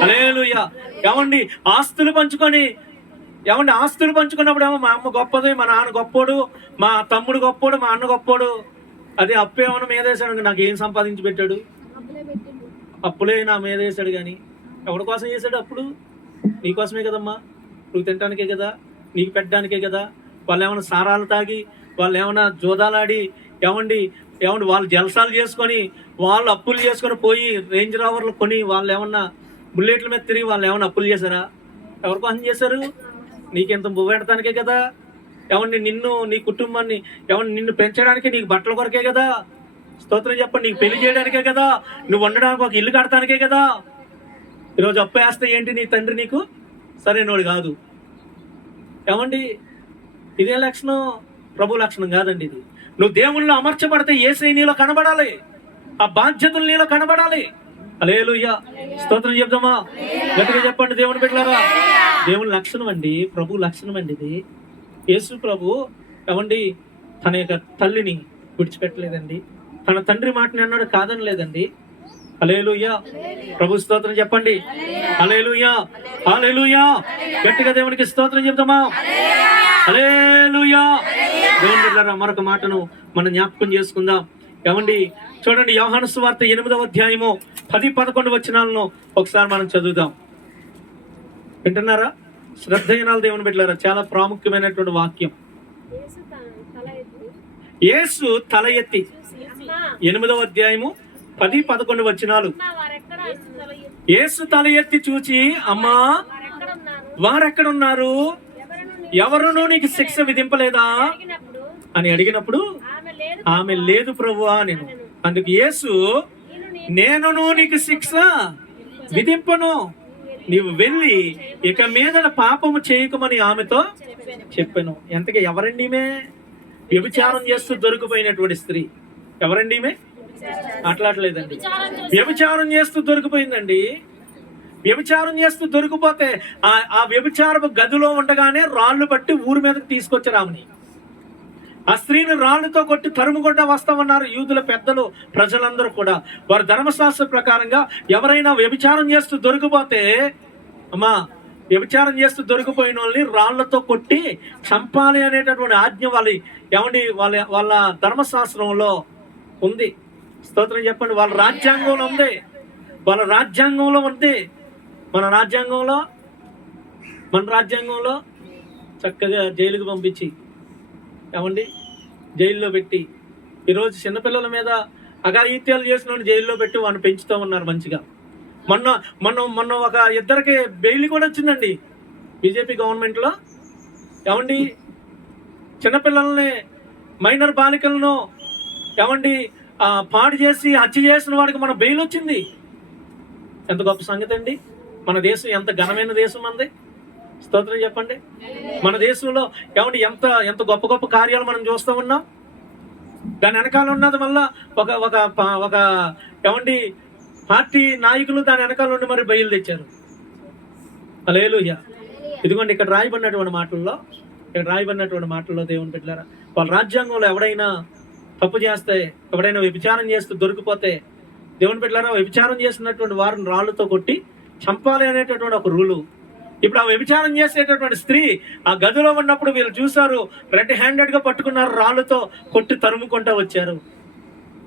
హల్లెలూయా. ఏమండి ఆస్తులు పంచుకొని, ఏమండి ఆస్తులు పంచుకున్నప్పుడు ఏమో మా అమ్మ గొప్పది, మా నాన్న గొప్పోడు, మా తమ్ముడు గొప్పోడు, మా అన్న గొప్పోడు. అదే అప్పు ఏమన్నా మీదేశాడు, నాకు ఏం సంపాదించి పెట్టాడు? అప్పులే నా మీదేశాడు. కానీ ఎవరి కోసం చేశాడు అప్పుడు? నీకోసమే కదమ్మా. నువ్వు తినడానికే కదా, నీకు పెట్టడానికే కదా. వాళ్ళు ఏమైనా సారాలు తాగి, వాళ్ళు ఏమైనా జోదాలాడి, ఏమండి వాళ్ళు జలసాలు చేసుకొని, వాళ్ళు అప్పులు చేసుకొని పోయి రేంజ్ రోవర్లు కొని, వాళ్ళు ఏమన్నా బుల్లెట్ల మీద తిరిగి వాళ్ళు ఏమైనా అప్పులు చేశారా? ఎవరి కోసం చేశారు? నీకెంత బువ్వెడటానికే కదా. ఏమండి నిన్ను, నీ కుటుంబాన్ని, నిన్ను పెంచడానికి, నీకు బట్టల కొరకే కదా. స్తోత్రం చెప్పండి. నీకు పెళ్లి చేయడానికే కదా, నువ్వు ఉండడానికి ఒక ఇల్లు కడటానికే కదా. ఈరోజు అప్పు వేస్తే ఏంటి? నీ తండ్రి నీకు సరైనోడు కాదు. ఏమండి ఇదే లక్షణం? ప్రభు లక్షణం కాదండి ఇది. నువ్వు దేవుళ్ళలో అమర్చబడితే యేసయ్య నీలో కనబడాలి, ఆ బాధ్యతలు నీలో కనబడాలి. హల్లెలూయా. స్తోత్రం చెప్దామా? గట్టిగా చెప్పండి దేవుని బిడ్డలారా. దేవుని లక్షణం అండి, ప్రభు లక్షణం అండి ఇది. యేసు ప్రభు ఏమండి తన యొక్క తల్లిని విడిచిపెట్టలేదండి, తన తండ్రి మాటని అన్నాడు కాదని లేదండి. హల్లెలూయా. ప్రభు స్తోత్రం చెప్పండి. హల్లెలూయా, హల్లెలూయా. గట్టిగా దేవునికి స్తోత్రం చెప్దామా? హల్లెలూయా. దేవుని బిడ్డలారా, మరొక మాటను మనం జ్ఞాపకం చేసుకుందాం. ఏమండి, చూడండి, యోహాను సువార్త 8వ అధ్యాయము 10-11 వచనాలను ఒకసారి మనం చదువుదాం. వింటున్నారా? శ్రద్ధయినాలు దేవుని బిడ్డలారా, చాలా ప్రాముఖ్యమైనటువంటి వాక్యం. యేసు తల ఎత్తి 8వ అధ్యాయము 10-11 వచనాలు. యేసు తల ఎత్తి చూచి, అమ్మా వారెక్కడున్నారు? ఎవరునూ నీకు శిక్ష విధింపలేదా అని అడిగినప్పుడు ఆమె లేదు ప్రభువా నేను. అందుకు యేసు, నేనును నీకు శిక్ష విధింపను, నీవు వెళ్ళి ఇక మీద పాపము చేయకమని ఆమెతో చెప్పాను. ఎంతగా ఎవరండి ఈమె? వ్యభిచారం చేస్తూ దొరికిపోయినటువంటి స్త్రీ. ఎవరండి ఈమె? మాట్లాడలేదండి. వ్యభిచారం చేస్తూ దొరికిపోయిందండి. వ్యభిచారం చేస్తూ దొరికిపోతే ఆ వ్యభిచారపు గదిలో ఉండగానే రాళ్ళు పట్టి ఊరి మీదకి తీసుకొచ్చారు ఆమెని. ఆ స్త్రీని రాళ్లతో కొట్టి తరుముకుండా వస్తామన్నారు యూదుల పెద్దలు, ప్రజలందరూ కూడా. వారి ధర్మశాస్త్ర ప్రకారంగా ఎవరైనా వ్యభిచారం చేస్తూ దొరికిపోతే, అమ్మా వ్యభిచారం చేస్తూ దొరికిపోయిన వాళ్ళని రాళ్లతో కొట్టి చంపాలి అనేటటువంటి ఆజ్ఞ వాళ్ళ ధర్మశాస్త్రంలో ఉంది. స్తోత్రం చెప్పండి. వాళ్ళ రాజ్యాంగంలో ఉంది. వాళ్ళ రాజ్యాంగంలో ఉంది. మన రాజ్యాంగంలో చక్కగా జైలుకు పంపించి, ఏమండి, జైల్లో పెట్టి ఈరోజు చిన్నపిల్లల మీద అఘాయిత్యాలు చేసిన జైల్లో పెట్టి వాడిని పెంచుతూ ఉన్నారు మంచిగా. మొన్న ఒక ఇద్దరికి బెయిల్ కూడా వచ్చిందండి బీజేపీ గవర్నమెంట్లో. ఏమండి, చిన్నపిల్లల్ని, మైనర్ బాలికలను ఏమండి పాడు చేసి హత్య చేసిన వాడికి మన బెయిల్ వచ్చింది. ఎంత గొప్ప సంగతి అండి. మన దేశం ఎంత ఘనమైన దేశం అంది. స్తోత్రం చెప్పండి. మన దేశంలో ఏమండి ఎంత గొప్ప గొప్ప కార్యాలు మనం చూస్తూ ఉన్నాం. దాని వెనకాల ఉన్నది వల్ల ఒక ఏమండి పార్టీ నాయకులు దాని వెనకాల నుండి మరి బయలు తెచ్చారు. హల్లెలూయా. ఇదిగోండి ఇక్కడ రాయబడినటువంటి మాటల్లో దేవుని బిడ్డలారా, వాళ్ళ రాజ్యాంగంలో ఎవడైనా తప్పు చేస్తే, ఎవడైనా వ్యభిచారం చేస్తూ దొరికిపోతే, దేవుని బిడ్డలారా, వ్యభిచారం చేసినటువంటి వారిని రాళ్ళతో కొట్టి చంపాలి అనేటటువంటి ఒక రూలు. ఇప్పుడు ఆ వ్యభిచారం చేసేటటువంటి స్త్రీ ఆ గదిలో ఉన్నప్పుడు వీళ్ళు చూసారు, రెడ్ హ్యాండెడ్గా పట్టుకున్నారు, రాళ్ళతో కొట్టి తరుముకుంటా వచ్చారు.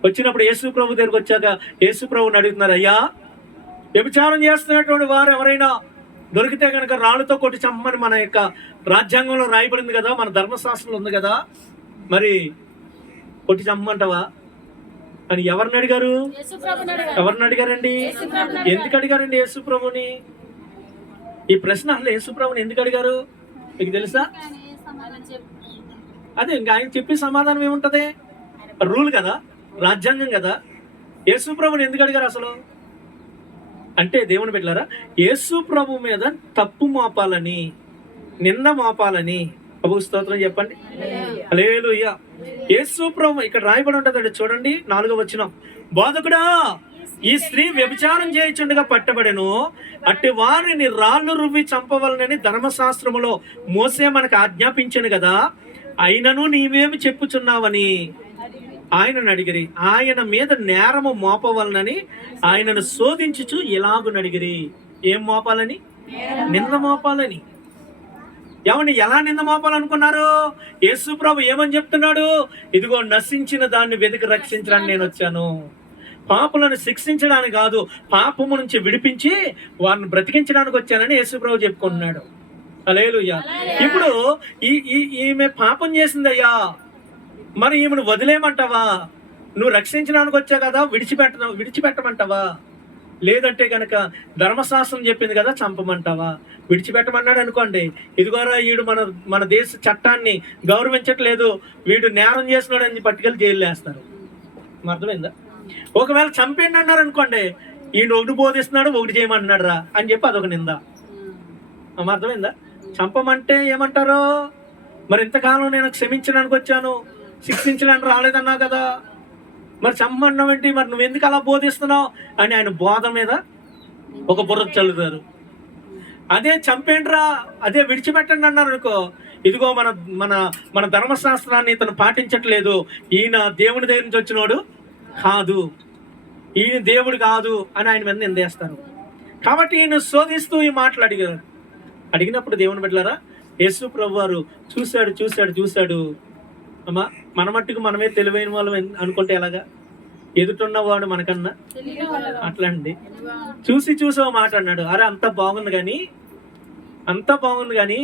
వచ్చినప్పుడు యేసు ప్రభు దగ్గరికి వచ్చాక యేసు ప్రభుని అడుగుతున్నారు, అయ్యా వ్యభిచారం చేస్తున్నటువంటి వారు ఎవరైనా దొరికితే కనుక రాళ్ళతో కొట్టి చంపమని మన యొక్క రాజ్యాంగంలో రాయబడింది కదా, మన ధర్మశాస్త్రంలో ఉంది కదా, మరి కొట్టి చంపమంటావా అని ఎవరిని అడిగారు? ఎవరిని అడిగారండి? ఎందుకు అడిగారండి యేసు ప్రభుని? ఈ ప్రశ్న అసలు యేసు ప్రభుని ఎందుకు అడిగారు మీకు తెలుసా? అదే ఇంకా ఆయన చెప్పే సమాధానం ఏముంటది? రూల్ కదా, రాజ్యాంగం కదా. యేసు ప్రభుని ఎందుకు అడిగారు అసలు అంటే, దేవుని బిడ్డలారా, యేసు ప్రభు మీద తప్పు మోపాలని, నింద మోపాలని. ప్రభు స్తోత్రం చెప్పండి. హల్లెలూయా. యేసు ప్రభు ఇక్కడ రాయబడి ఉంటుందండి, చూడండి 4వ వచనం. బోధకుడా, ఈ స్త్రీ వ్యభిచారం చేయుచుండగా పట్టబడెను, అట్టి వారిని రాళ్ళు రువ్వి చంపవలనని ధర్మశాస్త్రములో మోసే మనకు ఆజ్ఞాపించను కదా, అయినను నీవేమి చెప్పుచున్నావని ఆయనను అడిగిరి. ఆయన మీద నేరము మోపవలనని ఆయనను శోధించుచు ఇలాగునడిగిరి. ఏం మోపాలని? నింద మోపాలని. ఏమని ఎలా నింద మోపాలనుకున్నారు? యేసు ప్రభు ఏమని చెప్తున్నాడు? ఇదిగో నశించిన దాన్ని వెతికి రక్షించడానికి నేను వచ్చాను, పాపులను శిక్షించడానికి కాదు, పాపము నుంచి విడిపించి వారిని బ్రతికించడానికి వచ్చానని యేసు ప్రభు చెప్పుకుంటున్నాడు. హల్లెలూయా. ఇప్పుడు ఈమె పాపం చేసిందయ్యా, మరి ఈమెను వదిలేయమంటావా? నువ్వు రక్షించడానికి వచ్చావు కదా, విడిచిపెట్టమంటావా? లేదంటే కనుక ధర్మశాస్త్రం చెప్పింది కదా చంపమంటావా? విడిచిపెట్టమన్నాడు అనుకోండి, ఇదిగోరా వీడు మన దేశ చట్టాన్ని గౌరవించట్లేదు, వీడు నేరం చేసినాడు అని పట్టుకెళ్ళి జైలు వేస్తారు. అర్థమైందా? ఒకవేళ చంపేయండి అన్నారు అనుకోండి, ఈయన ఒకటి బోధిస్తున్నాడు, ఒకటి చేయమంటున్నాడు రా అని చెప్పి అదొక నింద. అర్థమైందా? చంపమంటే ఏమంటారు? మరి ఇంతకాలం నేను క్షమించడానికి వచ్చాను, శిక్షించడానికి రాలేదన్నావు కదా, మరి చంపమన్నావు ఏంటి, మరి నువ్వు ఎందుకు అలా బోధిస్తున్నావు అని ఆయన బోధ మీద ఒక బుర్ర చల్లుతారు. అదే చంపేండ్రా, అదే విడిచిపెట్టండి అన్నారు అనుకో, ఇదిగో మన ధర్మశాస్త్రాన్ని ఇతను పాటించట్లేదు, ఈయన దేవుని దగ్గర నుంచి వచ్చినోడు కాదు, ఈయన దేవుడు కాదు అని ఆయన మీద నిందేస్తారు. కాబట్టి ఈయన శోధిస్తూ ఈ మాటలు అడిగినప్పుడు దేవుని బిడ్డలారా, యేసు ప్రభు వారు చూశాడు. అమ్మా మన మట్టుకు మనమే తెలివైన వాళ్ళం అనుకుంటే ఎలాగా? ఎదుటున్నవాడు మనకన్నా అట్లా అండి. చూసి ఓ మాట అన్నాడు, అరే అంతా బాగుంది కానీ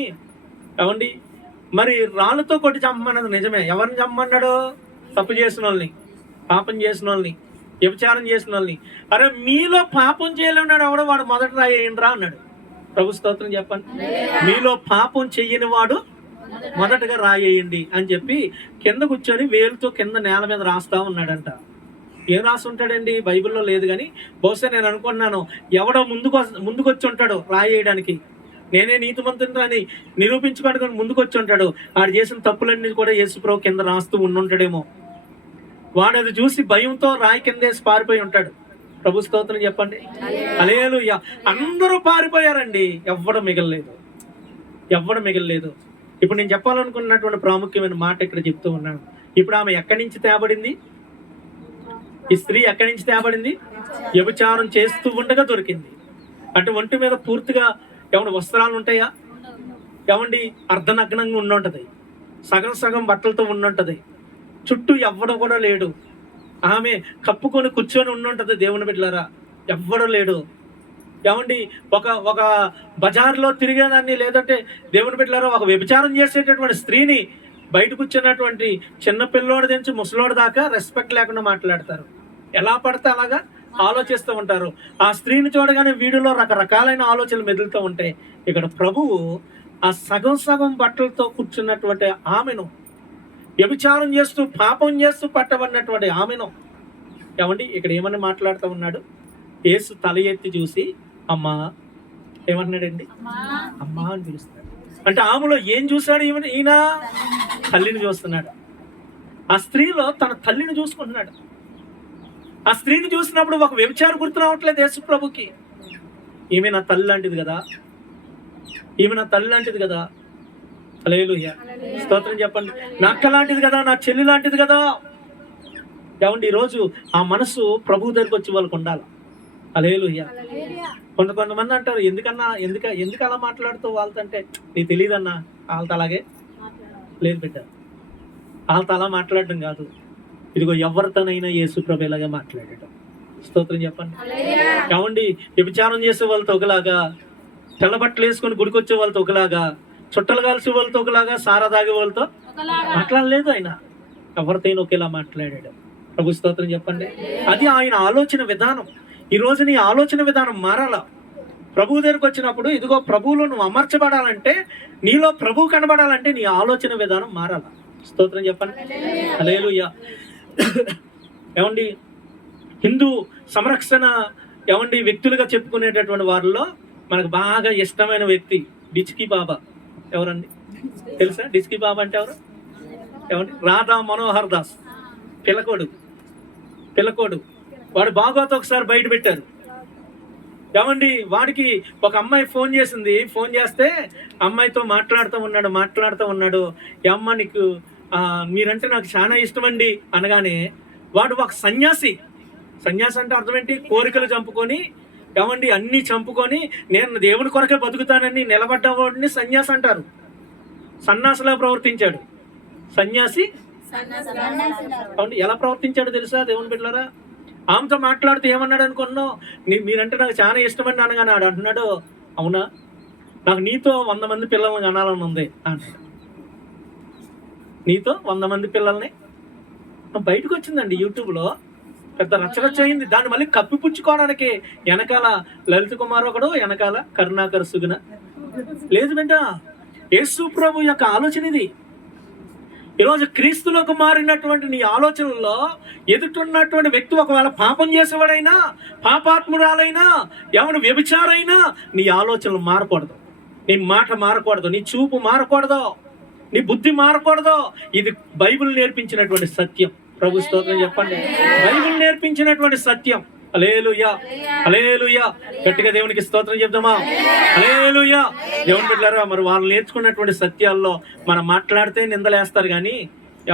ఏమండి మరి రాళ్ళతో కొట్టి చంపమన్నది నిజమే. ఎవరిని చంపమన్నాడు? తప్పు చేసిన వాళ్ళని, పాపం చేసిన వాళ్ళని, వ్యభిచారం చేసిన వాళ్ళని. అరే మీలో పాపం చేయలేన్నాడు ఎవడో, వాడు మొదట రాయేయండిరా అన్నాడు. ప్రభు స్తోత్రం చెప్పండి. మీలో పాపం చెయ్యని వాడు మొదటగా రాయేయండి అని చెప్పి కింద కూర్చొని వేలుతో కింద నేల మీద రాస్తా ఉన్నాడంట. ఏం రాసి ఉంటాడండి? బైబిల్లో లేదు, కానీ బహుశా నేను అనుకున్నాను ఎవడో ముందుకు వచ్చి ఉంటాడు రాయేయడానికి. నేనే నీతిమంతుని అని నిరూపించుకోవడానికి ముందుకు వచ్చి ఉంటాడు. ఆడు చేసిన తప్పులన్నీ కూడా యేసుప్రభు కింద రాస్తూ ఉండుంటాడేమో. వాడు అది చూసి భయంతో రాయి కిందేసి పారిపోయి ఉంటాడు. ప్రభు స్తోత్రం చెప్పండి. హల్లెలూయా. అందరూ పారిపోయారండి, ఎవ్వడం మిగలలేదు. ఇప్పుడు నేను చెప్పాలనుకున్నటువంటి ప్రాముఖ్యమైన మాట ఇక్కడ చెప్తూ ఉన్నాను. ఇప్పుడు ఆమె ఎక్కడి నుంచి తేబడింది? ఈ స్త్రీ ఎక్కడి నుంచి తేబడింది? వ్యభిచారం చేస్తూ ఉండగా దొరికింది. అంటే ఒంటి మీద పూర్తిగా ఏమన్నా వస్త్రాలు ఉంటాయా? ఏమండి అర్ధనగ్నంగా ఉండుంటది, సగం బట్టలతో ఉండుంటది, చుట్టూ ఎవ్వడం కూడా లేడు. ఆమె కప్పుకొని కూర్చొని ఉండుంటది. దేవుని బిడ్డలారా, ఎవ్వడం లేడు. ఏమండి ఒక బజార్లో తిరిగేదాన్ని, లేదంటే దేవుని బిడ్డలారా ఒక వ్యభిచారం చేసేటటువంటి స్త్రీని బయట కూర్చున్నటువంటి చిన్న పిల్లోడు నుంచి ముసలోడు దాకా రెస్పెక్ట్ లేకుండా మాట్లాడతారు. ఎలా పడితే అలాగా ఆలోచిస్తూ ఉంటారు. ఆ స్త్రీని చూడగానే వీడియోలో రకరకాలైన ఆలోచనలు మెదులుతూ ఉంటాయి. ఇక్కడ ప్రభువు ఆ సగం బట్టలతో కూర్చున్నటువంటి ఆమెను, వ్యభిచారం చేస్తూ పాపం చేస్తూ పట్టబడినటువంటి ఆమెను, ఏమండి ఇక్కడ ఏమని మాట్లాడుతూ ఉన్నాడు? యేసు తల ఎత్తి చూసి అమ్మా ఏమన్నాడండి? అమ్మా అని పిలుస్తాడు. అంటే ఆమెలో ఏం చూశాడు? ఈయన తల్లిని చూస్తున్నాడు. ఆ స్త్రీలో తన తల్లిని చూసుకుంటున్నాడు. ఆ స్త్రీని చూసినప్పుడు ఒక వ్యభిచారం గుర్తు రావట్లేదు యేసు ప్రభుకి. ఈమె నా తల్లి లాంటిది కదా, హల్లెలూయా, స్తోత్రం చెప్పండి. నా అక్క లాంటిది కదా, నా చెల్లి లాంటిది కదా. ఏమండి ఈరోజు ఆ మనసు ప్రభు దగ్గరికి వచ్చి వాళ్ళకు ఉండాలి. హల్లెలూయా. కొంతమంది అంటారు, ఎందుకు అలా మాట్లాడుతూ వాళ్ళతో అంటే, నీకు తెలియదన్నా వాళ్ళతో అలాగే లేదు బిడ్డ, వాళ్ళతో అలా మాట్లాడడం కాదు. ఇదిగో ఎవరితోనైనా యేసు ప్రభు ఇలాగే మాట్లాడటం. స్తోత్రం చెప్పండి. ఏమండి వ్యభిచారం చేసే వాళ్ళతో ఒకలాగా, తెల్లబట్టలు వేసుకొని గుడికొచ్చే వాళ్ళతో ఒకలాగా, చుట్టలు కాల్చే వాళ్ళతో ఒకలాగా, సారా తాగే వాళ్ళతో మాట్లాడలేదు. ఆయన ఎవరితోనైనా ఒకేలా మాట్లాడాడు. ప్రభు స్తోత్రం చెప్పండి. అది ఆయన ఆలోచన విధానం. ఈ రోజు నీ ఆలోచన విధానం మారాలా. ప్రభువు దగ్గరకు వచ్చినప్పుడు ఇదిగో ప్రభువులో నువ్వు అమర్చబడాలంటే, నీలో ప్రభు కనబడాలంటే నీ ఆలోచన విధానం మారాలా. స్తోత్రం చెప్పండి. హల్లెలూయా. ఏమండి హిందూ సంరక్షణ ఏమండి వ్యక్తులుగా చెప్పుకునేటటువంటి వారిలో మనకు బాగా ఇష్టమైన వ్యక్తి డిచ్కీ బాబా. ఎవరండి తెలుసా? డిచ్కీ బాబా అంటే ఎవరు? ఏమండి రాధా మనోహర్ దాస్ పిల్లకోడు. వాడు బాగోత ఒకసారి బయట పెట్టారు. ఏమండి వాడికి ఒక అమ్మాయి ఫోన్ చేసింది. ఫోన్ చేస్తే అమ్మాయితో మాట్లాడుతూ ఉన్నాడు. ఈ అమ్మ నీకు మీరంటే నాకు చాలా ఇష్టం అండి అనగానే, వాడు ఒక సన్యాసి అంటే అర్థం ఏంటి? కోరికలు చంపుకొని, ఏమండి అన్ని చంపుకొని నేను దేవుని కొరకే బతుకుతానని నిలబడ్డవాడిని సన్యాసి అంటారు. సన్యాసిలా ప్రవర్తించాడు. సన్యాసి అవును ఎలా ప్రవర్తించాడు తెలుసా దేవుని బిడ్డలారా? ఆమెతో మాట్లాడుతూ ఏమన్నాడు అనుకున్నావు? మీరంటే నాకు చాలా ఇష్టమని అనగానే ఆడు అంటున్నాడు, అవునా నాకు నీతో 100 మంది పిల్లల్ని కనాలని ఉంది అంటాడు. నీతో 100 మంది పిల్లల్ని బయటకు వచ్చిందండి యూట్యూబ్లో, పెద్ద రచ్చరచ్చ అయింది. దాన్ని మళ్ళీ కప్పిపుచ్చుకోవడానికి వెనకాల లలిత కుమార్ ఒకడు, వెనకాల కరుణాకర్ సుగుణ. లేదు బిడ్డ, యేసు ప్రభు యొక్క ఆలోచన ఇది. ఈరోజు క్రీస్తులోకి మారినటువంటి నీ ఆలోచనల్లో ఎదుటిన్నటువంటి వ్యక్తి ఒకవేళ పాపం చేసేవాడైనా, పాపాత్మురాలైనా, ఎవరు వ్యభిచారైనా, నీ ఆలోచనలు మారకూడదు, నీ మాట మారకూడదు, నీ చూపు మారకూడదు, నీ బుద్ధి మారకూడదు. ఇది బైబిల్ నేర్పించినటువంటి సత్యం. ప్రభు స్తోత్రం చెప్పండి. బైబిల్ నేర్పించినటువంటి సత్యం. హల్లెలూయా, హల్లెలూయా. గట్టిగా దేవునికి స్తోత్రం చెప్దామా? హల్లెలూయా. దేవుని బిడ్డలారా, మరి వాళ్ళు నేర్చుకున్నటువంటి సత్యాల్లో మనం మాట్లాడితే నిందలేస్తారు, కానీ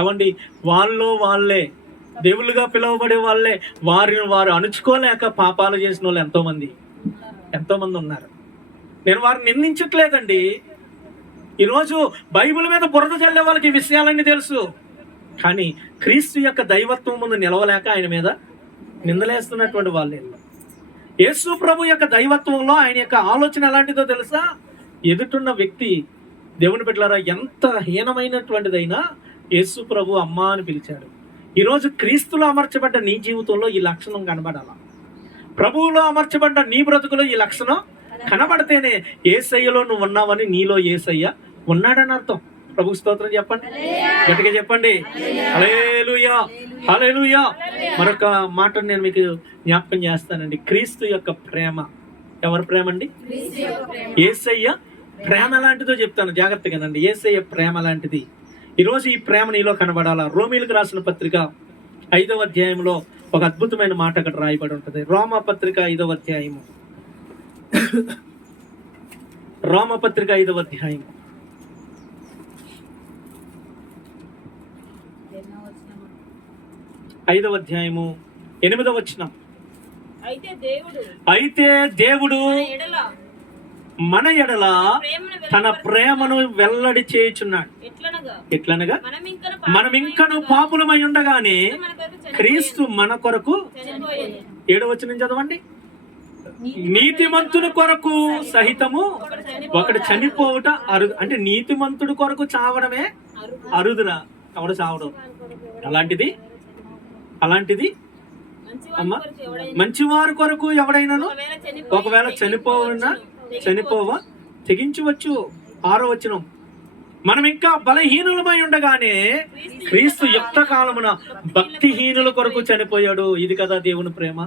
ఏమండి వాళ్ళే దేవుళ్ళుగా పిలువబడే వాళ్ళే వారిని వారు అణుచుకోలేక పాపాలు చేసిన వాళ్ళు ఎంతో మంది ఉన్నారు. నేను వారిని నిందించట్లేదండి. ఈరోజు బైబిల్ మీద బురద చల్లే వాళ్ళకి ఈ విషయాలన్నీ తెలుసు. కానీ క్రీస్తు యొక్క దైవత్వం ముందు నిలవలేక ఆయన మీద నిందలేస్తున్నటువంటి వాళ్ళే. యేసు ప్రభు యొక్క దైవత్వంలో ఆయన యొక్క ఆలోచన ఎలాంటిదో తెలుసా? ఎదుటున్న వ్యక్తి, దేవుని బిడ్డలారా, ఎంత హీనమైనటువంటిదైనా యేసు ప్రభు అమ్మా అని పిలిచాడు. ఈరోజు క్రీస్తులో అమర్చబడ్డ నీ జీవితంలో ఈ లక్షణం కనబడాలా? ప్రభువులో అమర్చబడ్డ నీ బ్రతుకులో ఈ లక్షణం కనబడితేనే యేసయ్యలో నువ్వు ఉన్నావని, నీలో యేసయ్య ఉన్నాడని అర్థం. ప్రభు స్తోత్రం చెప్పండి, గట్టిగా చెప్పండి. హల్లెలూయా, హల్లెలూయా. మరొక మాట నేను మీకు జ్ఞాపకం చేస్తానండి. క్రీస్తు యొక్క ప్రేమ. ఎవరి ప్రేమ అండి? యేసయ్య ప్రేమ ఎలాంటిదో చెప్తాను, జాగ్రత్తగానండి. యేసయ్య ప్రేమ లాంటిది. ఈరోజు ఈ ప్రేమ నీలో కనబడాలా? రోమీలకు రాసిన పత్రిక 5వ అధ్యాయంలో ఒక అద్భుతమైన మాట అక్కడ రాయబడి ఉంటుంది. రోమపత్రిక 5వ అధ్యాయము, రోమపత్రిక 5వ అధ్యాయం 5వ అధ్యాయము 8వ వచనం. అయితే దేవుడు మన ఎడల తన ప్రేమను వెల్లడి చేయుచున్నాడు. ఎట్లనగా మనం ఇంకను పాపులమై ఉండగానే క్రీస్తు మన కొరకు, 7వ వచనం చదవండి, నీతిమంతుని కొరకు సహితము ఒకడు చనిపోవుట అరుదు. అంటే నీతిమంతుడి కొరకు చావడమే అరుదురా, ఎవడు చావడం. అలాంటిది అమ్మ, మంచివారి కొరకు ఎవడైనాను ఒకవేళ చనిపోవా తెగించవచ్చు. 6వ వచనం, మనం ఇంకా బలహీనులమై ఉండగానే క్రీస్తు యుక్త కాలమున భక్తిహీనుల కొరకు చనిపోయాడు. ఇది కదా దేవుని ప్రేమ.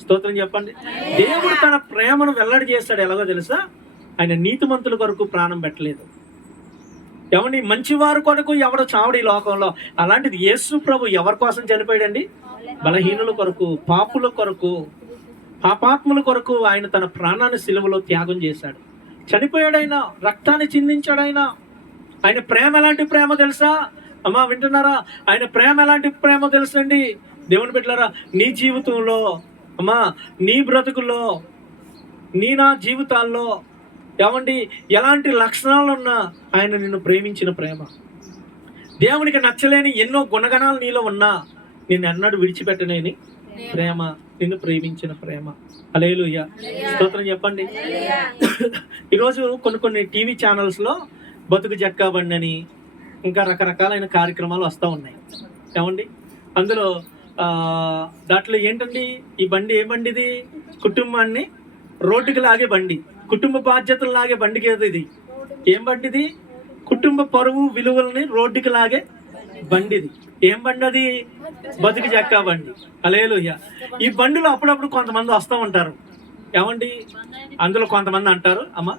స్తోత్రం చెప్పండి. దేవుడు తన ప్రేమను వెల్లడి చేస్తాడు. ఎలాగో తెలుసా? ఆయన నీతిమంతుల కొరకు ప్రాణం పెట్టలేదు. ఎవరిని మంచివారి కొరకు ఎవడో చావడు ఈ లోకంలో. అలాంటిది యేసు ప్రభు ఎవరి కోసం చనిపోయాడండి? బలహీనుల కొరకు, పాపుల కొరకు, పాపాత్ముల కొరకు ఆయన తన ప్రాణాన్ని సిలువలో త్యాగం చేశాడు. చనిపోయాడైనా, రక్తాన్ని చిందించాడైనా. ఆయన ప్రేమ ఎలాంటి ప్రేమ తెలుసా? అమ్మా వింటున్నారా? ఆయన ప్రేమ ఎలాంటి ప్రేమ తెలుసండి? దేవుని బిడ్డలారా, నీ జీవితంలో, అమ్మా నీ బ్రతుకుల్లో, నా జీవితాల్లో ఏమండి ఎలాంటి లక్షణాలు ఉన్నా ఆయన నిన్ను ప్రేమించిన ప్రేమ. దేవునికి నచ్చలేని ఎన్నో గుణగణాలు నీలో ఉన్నా నిన్ను ఎన్నడూ విడిచిపెట్టలేని ప్రేమ, నిన్ను ప్రేమించిన ప్రేమ. హల్లెలూయా, స్తోత్రం చెప్పండి. ఈరోజు కొన్ని టీవీ ఛానల్స్లో బతుకు జక్కా బండి అని ఇంకా రకరకాలైన కార్యక్రమాలు వస్తూ ఉన్నాయి. ఏమండి అందులో దాంట్లో ఏంటండి ఈ బండి? ఏ బండి ఇది? కుటుంబాన్ని రోడ్డుకి లాగే బండి, కుటుంబ బాధ్యతలు లాగే బండికి. ఇది ఏం బండి? ఇది కుటుంబ పరువు విలువల్ని రోడ్డుకి లాగే బండిది. ఏం బండి అది? బతుకు జక్కా బండి. హల్లెలూయా. ఈ బండిలో అప్పుడప్పుడు కొంతమంది వస్తూ ఉంటారు. ఏమండి అందులో కొంతమంది అంటారు, అమ్మా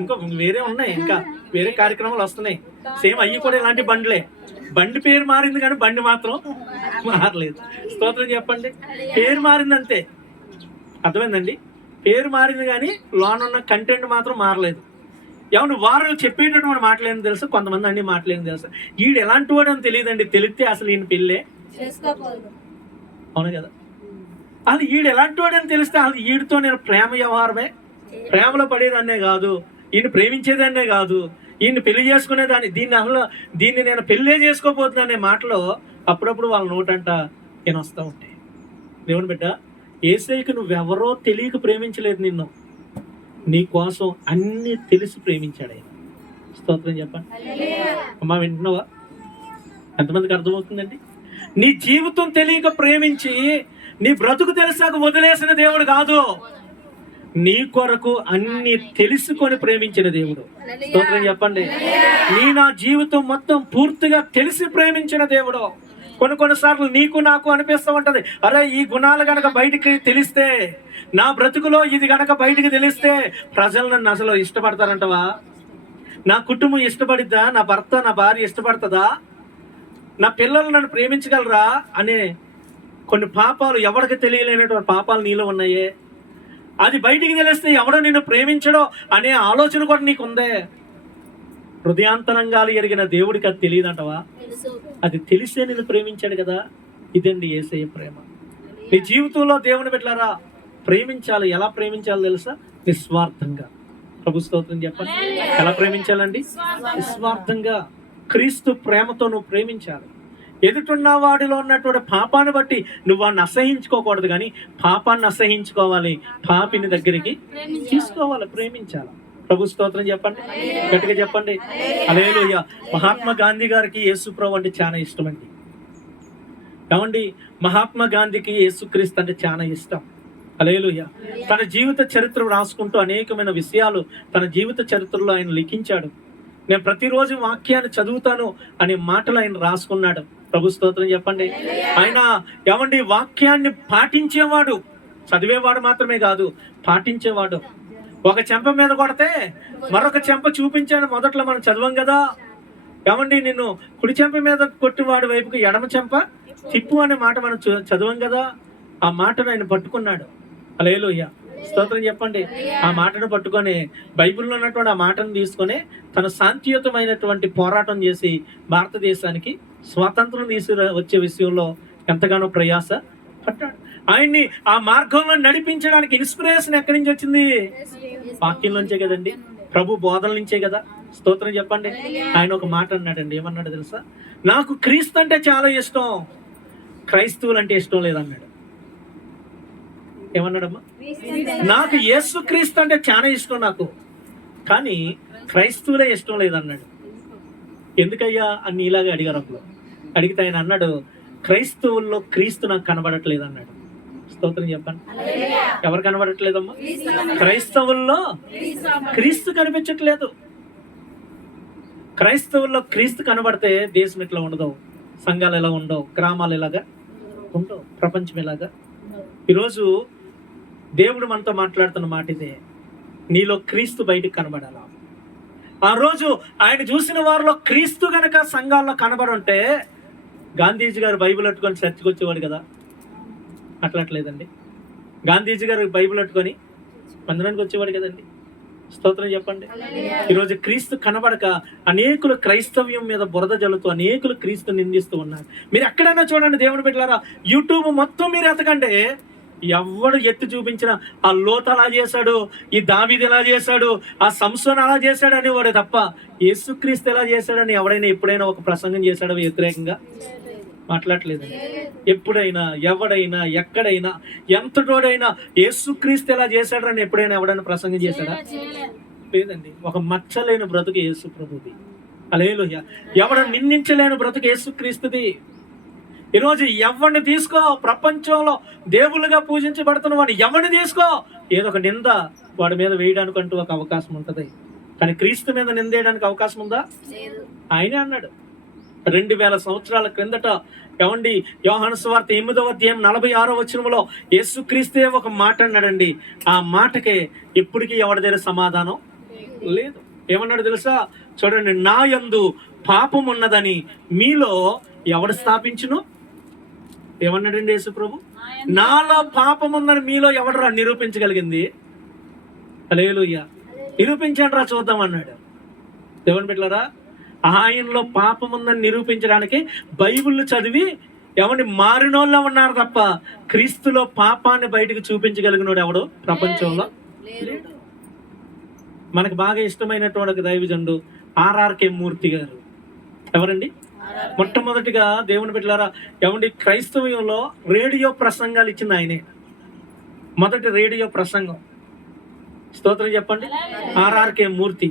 ఇంకో వేరే ఉన్నాయి, ఇంకా వేరే కార్యక్రమాలు వస్తున్నాయి. సేమ్ అయ్యి కూడా ఇలాంటి బండ్లే. బండి పేరు మారింది కానీ బండి మాత్రం మారలేదు. స్తోత్రం చెప్పండి. పేరు మారింది అంతే. అర్థమైందండి? పేరు మారింది కానీ లోన్ ఉన్న కంటెంట్ మాత్రం మారలేదు. ఏమన్నా వారు చెప్పేటటువంటి మాటలేని తెలుసు, కొంతమంది అన్ని మాటలేని తెలుసు. ఈడు ఎలాంటి వాడు అని తెలియదండి. తెలిస్తే అసలు ఈయన పెళ్ళే అవును కదా. అసలు ఈడు ఎలాంటి వాడు అని తెలిస్తే అసలు ఈడితో నేను ప్రేమ వ్యవహారమే, ప్రేమలో పడేదాన్నే కాదు, ఈయన ప్రేమించేదాన్నే కాదు, ఈయన్ని పెళ్లి చేసుకునేదాన్ని, దీన్ని నేను పెళ్ళే చేసుకోపోతున్నా అనే మాటలో అప్పుడప్పుడు వాళ్ళ నోటంట నేను వస్తూ ఉంటాయి. దేవుని బిడ్డ, యేసయ్యకు నువ్వెవరో తెలియక ప్రేమించలేదు, నిన్ను నీ కోసం అన్ని తెలిసి ప్రేమించాడు ఆయన. స్తోత్రం చెప్పండి. అమ్మా వింటున్నావా? ఎంతమందికి అర్థమవుతుందండి? నీ జీవితం తెలియక ప్రేమించి నీ బ్రతుకు తెలిసాక వదిలేసిన దేవుడు కాదు, నీ కొరకు అన్ని తెలుసుకొని ప్రేమించిన దేవుడు. స్తోత్రం చెప్పండి. నా జీవితం మొత్తం పూర్తిగా తెలిసి ప్రేమించిన దేవుడు. కొన్నిసార్లు నీకు నాకు అనిపిస్తూ ఉంటది, అరే ఈ గుణాలు గనక బయటికి తెలిస్తే, నా బ్రతుకులో ఇది గనక బయటికి తెలిస్తే ప్రజలు నన్ను అసలు ఇష్టపడతారంటవా? నా కుటుంబం ఇష్టపడిద్దా? నా భర్త నా భార్య ఇష్టపడుతుందా? నా పిల్లలు నన్ను ప్రేమించగలరా అనే కొన్ని పాపాలు, ఎవరికి తెలియలేనటువంటి పాపాలు నీలో ఉన్నాయే. అది బయటికి తెలిస్తే ఎవడో నిన్ను ప్రేమించడో అనే ఆలోచన కూడా నీకు ఉందే. హృదయాంతరంగాలు ఎరిగిన దేవుడికి అది తెలియదంటవా? అది తెలిసే నిన్ను ప్రేమించాడు కదా. ఇదండి యేసయ్య ప్రేమ. నీ జీవితంలో దేవుని బిడ్డలారా ప్రేమించాలి. ఎలా ప్రేమించాలో తెలుసా? నిస్వార్థంగా. ప్రభు స్తోత్రం చెప్పండి. ఎలా ప్రేమించాలండి? నిస్వార్థంగా. క్రీస్తు ప్రేమతో నువ్వు ప్రేమించాలి. ఎదుటిన్న వాడిలో ఉన్నటువంటి పాపాన్ని బట్టి నువ్వు వాడిని అసహించుకోకూడదు, కానీ పాపాన్ని అసహించుకోవాలి, పాపిని దగ్గరికి తీసుకోవాలి, ప్రేమించాలి. ప్రభు స్తోత్రం చెప్పండి, గట్టిగా చెప్పండి హల్లెలూయా. మహాత్మా గాంధీ గారికి యేసుప్రభు అంటే చాలా ఇష్టం అండి. ఏమండి, మహాత్మా గాంధీకి యేసుక్రీస్తు అంటే చాలా ఇష్టం. హల్లెలూయా. తన జీవిత చరిత్ర రాసుకుంటూ అనేకమైన విషయాలు తన జీవిత చరిత్రలో ఆయన లిఖించాడు. నేను ప్రతిరోజు వాక్యాన్ని చదువుతాను అనే మాటలు ఆయన రాసుకున్నాడు. ప్రభు స్తోత్రం చెప్పండి. ఆయన ఏమండి వాక్యాన్ని పాటించేవాడు, చదివేవాడు మాత్రమే కాదు, పాటించేవాడు. ఒక చెంప మీద కొడితే మరొక చెంప చూపించాను మొదట్లో మనం చదవం కదా. ఏమండి, నిన్ను కుడి చెంప మీద కొట్టివాడి వైపుకి ఎడమ చెంప తిప్పు అనే మాట మనం చదవం కదా. ఆ మాటను ఆయన పట్టుకున్నాడు. హల్లెలూయా, స్తోత్రం చెప్పండి. ఆ మాటను పట్టుకొని బైబిల్లో ఉన్నటువంటి ఆ మాటను తీసుకొని తన శాంతియుతమైనటువంటి పోరాటం చేసి భారతదేశానికి స్వాతంత్రం వచ్చే విషయంలో ఎంతగానో ప్రయాస పట్టాడు. ఆయన్ని ఆ మార్గంలో నడిపించడానికి ఇన్స్పిరేషన్ ఎక్కడి నుంచి వచ్చింది? వాక్యం నుంచే కదండి, ప్రభు బోధల నుంచే కదా. స్తోత్రం చెప్పండి. ఆయన ఒక మాట అన్నాడండి, ఏమన్నాడు తెలుసా? నాకు క్రీస్తు అంటే చాలా ఇష్టం, క్రైస్తవులు అంటే ఇష్టం లేదన్నాడు. ఏమన్నాడమ్మా? నాకు యేసు క్రీస్తు అంటే చాలా ఇష్టం నాకు, కానీ క్రైస్తవులే ఇష్టం లేదన్నాడు. ఎందుకయ్యా అని ఇలాగే అడిగారు. అప్పుడు అడిగితే ఆయన అన్నాడు, క్రైస్తవుల్లో క్రీస్తు నాకు కనబడట్లేదు అన్నాడు. స్తోత్రం చెప్పండి. ఎవరు కనబడట్లేదమ్మా? క్రైస్తవుల్లో క్రీస్తు కనిపించట్లేదు. క్రైస్తవుల్లో క్రీస్తు కనబడితే దేశం ఇట్లా ఉండదు, సంఘాలు ఎలా ఉండవు, గ్రామాలు ఎలాగా ఉండవు, ప్రపంచం ఎలాగా. ఈరోజు దేవుడు మనతో మాట్లాడుతున్న మాట ఇదే, నీలో క్రీస్తు బయటకు కనబడాలా. ఆ రోజు ఆయన చూసిన వారిలో క్రీస్తు గనక సంఘాల్లో కనబడుంటే గాంధీజీ గారు బైబిల్ పట్టుకొని చర్చకు వచ్చేవాడు కదా. అట్లట్లేదండి, గాంధీజీ గారు బైబిల్ పట్టుకొని మందిరానికి వచ్చేవాడు కదండి. స్తోత్రం చెప్పండి. ఈరోజు క్రీస్తు కనబడక అనేకులు క్రైస్తవ్యం మీద బురద జల్లుతూ అనేకులు క్రీస్తు నిందిస్తూ ఉన్నారు. మీరు ఎక్కడైనా చూడండి దేవుని బిడ్డలారా, యూట్యూబ్ మొత్తం మీరు ఎతకండి, ఎవడు ఎత్తి చూపించిన ఆ లోతు అలా చేశాడు, ఈ దావీదు ఎలా చేశాడు, ఆ సంసోన్ అలా చేశాడు అనేవాడు తప్ప యేసుక్రీస్తు ఎలా చేశాడని ఎవడైనా ఎప్పుడైనా ఒక ప్రసంగం చేశాడో వ్యతిరేకంగా మాట్లాడలేదు. ఎప్పుడైనా ఎవడైనా ఎక్కడైనా ఎంతటోడైనా యేసుక్రీస్తు ఎలా చేశాడని ఎప్పుడైనా ఎవడైనా ప్రసంగం చేశాడా? లేదండి. ఒక మచ్చలేని బ్రతుకు యేసు ప్రభుది. హల్లెలూయా. ఎవడు నిందించలేని బ్రతుకు యేసుక్రీస్తుది. ఈరోజు ఎవరిని తీసుకో, ప్రపంచంలో దేవుళ్ళుగా పూజించబడుతున్న వాడిని ఎవరిని తీసుకో, ఏదో ఒక నింద వాడి మీద వేయడానికి అంటూ ఒక అవకాశం ఉంటుంది. కానీ క్రీస్తు మీద నిందేయడానికి అవకాశం ఉందా? ఆయనే అన్నాడు 2000 సంవత్సరాల క్రిందట. ఏమండి, యోహాను సువార్త 8వ అధ్యాయం 46వ వచనంలో యేసుక్రీస్తే ఒక మాట అన్నాడండి. ఆ మాటకే ఇప్పటికీ ఎవరి దగ్గర సమాధానం లేదు. ఏమన్నాడు తెలుసా? చూడండి, నా యందు పాపం ఉన్నదని మీలో ఎవడు స్థాపించును? ఏమన్నాడండి యేసు ప్రభు? నాలో పాపం ఉందని మీలో ఎవడరా నిరూపించగలిగింది? హల్లెలూయా. నిరూపించండి రా చూద్దాం అన్నాడు. దేవుని బిడ్డలారా, ఆయనలో పాపం ఉందని నిరూపించడానికి బైబిల్ చదివి ఎవరిని మారినోళ్ళ ఉన్నారు తప్ప క్రీస్తులో పాపాన్ని బయటకు చూపించగలిగినోడు ఎవడు ప్రపంచంలో లేడు. మనకు బాగా ఇష్టమైనటువంటి ఒక దైవజనుడు ఆర్ఆర్కే మూర్తి గారు. ఎవరండి? మొట్టమొదటిగా దేవుని బిడ్డలారా, ఏమండి, క్రైస్తవ్యంలో రేడియో ప్రసంగాలు ఇచ్చింది ఆయనే. మొదటి రేడియో ప్రసంగం. స్తోత్రం చెప్పండి. ఆర్ఆర్కే మూర్తి.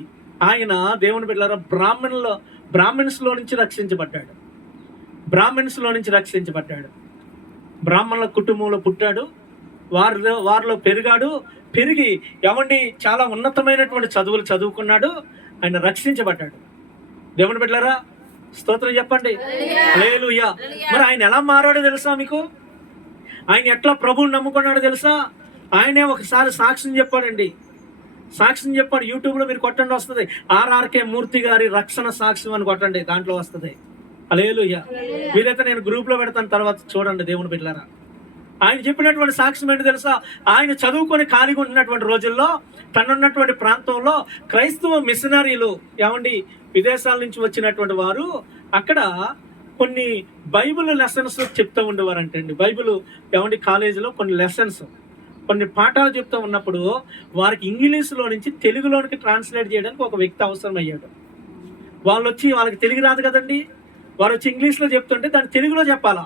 ఆయన దేవుని బిడ్డలారా బ్రాహ్మణ్స్ లో నుంచి రక్షించబడ్డాడు. బ్రాహ్మణుల కుటుంబంలో పుట్టాడు, వారిలో పెరిగాడు. పెరిగి ఏమండి చాలా ఉన్నతమైనటువంటి చదువులు చదువుకున్నాడు. ఆయన రక్షించబడ్డాడు. దేవుని బిడ్డలారా, స్తోత్రం చెప్పండి. హల్లెలూయా. మరి ఆయన ఎలా మారాడో తెలుసా మీకు? ఆయన ఎట్లా ప్రభువుని నమ్ముకున్నాడో తెలుసా? ఆయనే ఒకసారి సాక్ష్యం చెప్పాడండి. యూట్యూబ్లో మీరు కొట్టండి, వస్తుంది. ఆర్ఆర్కే మూర్తి గారి రక్షణ సాక్ష్యం అని కొట్టండి, దాంట్లో వస్తుంది. హల్లెలూయా. వీలైతే నేను గ్రూప్లో పెడతాను, తర్వాత చూడండి దేవుని బిడ్డలారా. ఆయన చెప్పినటువంటి సాక్ష్యం ఏంటి తెలుసా? ఆయన చదువుకొని ఖాళీగా ఉంటున్నటువంటి రోజుల్లో తనున్నటువంటి ప్రాంతంలో క్రైస్తవ మిషనరీలు, ఏమండి, విదేశాల నుంచి వచ్చినటువంటి వారు అక్కడ కొన్ని బైబిల్ లెసన్స్ చెప్తూ ఉండేవారంటండి. బైబిల్ ఏమండి కాలేజీలో కొన్ని లెసన్స్, కొన్ని పాఠాలు చెప్తూ ఉన్నప్పుడు వారికి ఇంగ్లీష్లో నుంచి తెలుగులోనికి ట్రాన్స్లేట్ చేయడానికి ఒక వ్యక్తి అవసరం అయ్యాడు. వాళ్ళు వచ్చి, వాళ్ళకి తెలుగు రాదు కదండి, వారు వచ్చి ఇంగ్లీష్లో చెప్తుంటే దాన్ని తెలుగులో చెప్పాలా.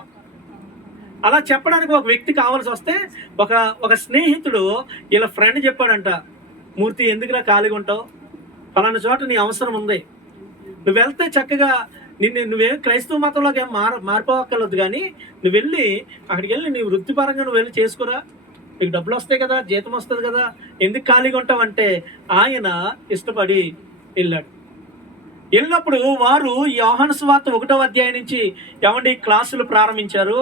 అలా చెప్పడానికి ఒక వ్యక్తి కావాల్సి వస్తే ఒక స్నేహితుడు ఇలా ఫ్రెండ్ చెప్పాడంట, మూర్తి ఎందుకులా ఖాళీగా ఉంటావు, ఫలానా చోట నీ అవసరం ఉంది, నువ్వు వెళ్తే చక్కగా నువ్వేం క్రైస్తవ మతంలోకి ఏం మారిపోవక్కర్లేదు, కానీ నువ్వు వెళ్ళి అక్కడికి వెళ్ళి నీ వృత్తిపరంగా నువ్వు వెళ్ళి చేసుకురా, నీకు డబ్బులు వస్తాయి కదా, జీతం వస్తుంది కదా, ఎందుకు ఖాళీగా ఉంటావంటే ఆయన ఇష్టపడి వెళ్ళాడు. వెళ్ళినప్పుడు వారు యోహాను సువార్త 1వ అధ్యాయం నుంచి ఏమండి క్లాసులు ప్రారంభించారు.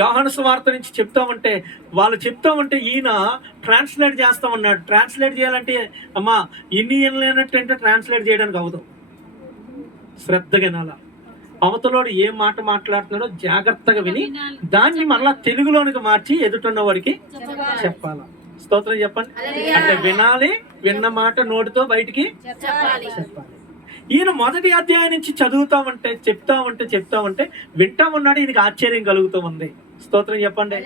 యోహాను సువార్త నుంచి వాళ్ళు చెప్తా ఉంటే ఈయన ట్రాన్స్లేట్ చేస్తా ఉన్నాడు. ట్రాన్స్లేట్ చేయాలంటే అమ్మా ఇన్ని లేనట్టంటే ట్రాన్స్లేట్ చేయడానికి అవ్వదు. శ్రద్ధగా వినాలా, అవతలోడు ఏం మాట మాట్లాడుతున్నాడో జాగ్రత్తగా విని దాన్ని మరలా తెలుగులోనికి మార్చి ఎదుటిన్న వాడికి చెప్పాలా. స్తోత్రం చెప్పండి. అంటే వినాలి, విన్న మాట నోటితో బయటికి చెప్పాలి. ఈయన 1వ అధ్యాయం నుంచి చెప్తా ఉంటే వింటా ఉన్నాడు. ఈయనకి ఆశ్చర్యం కలుగుతూ ఉంది. స్తోత్రం చెప్పండి.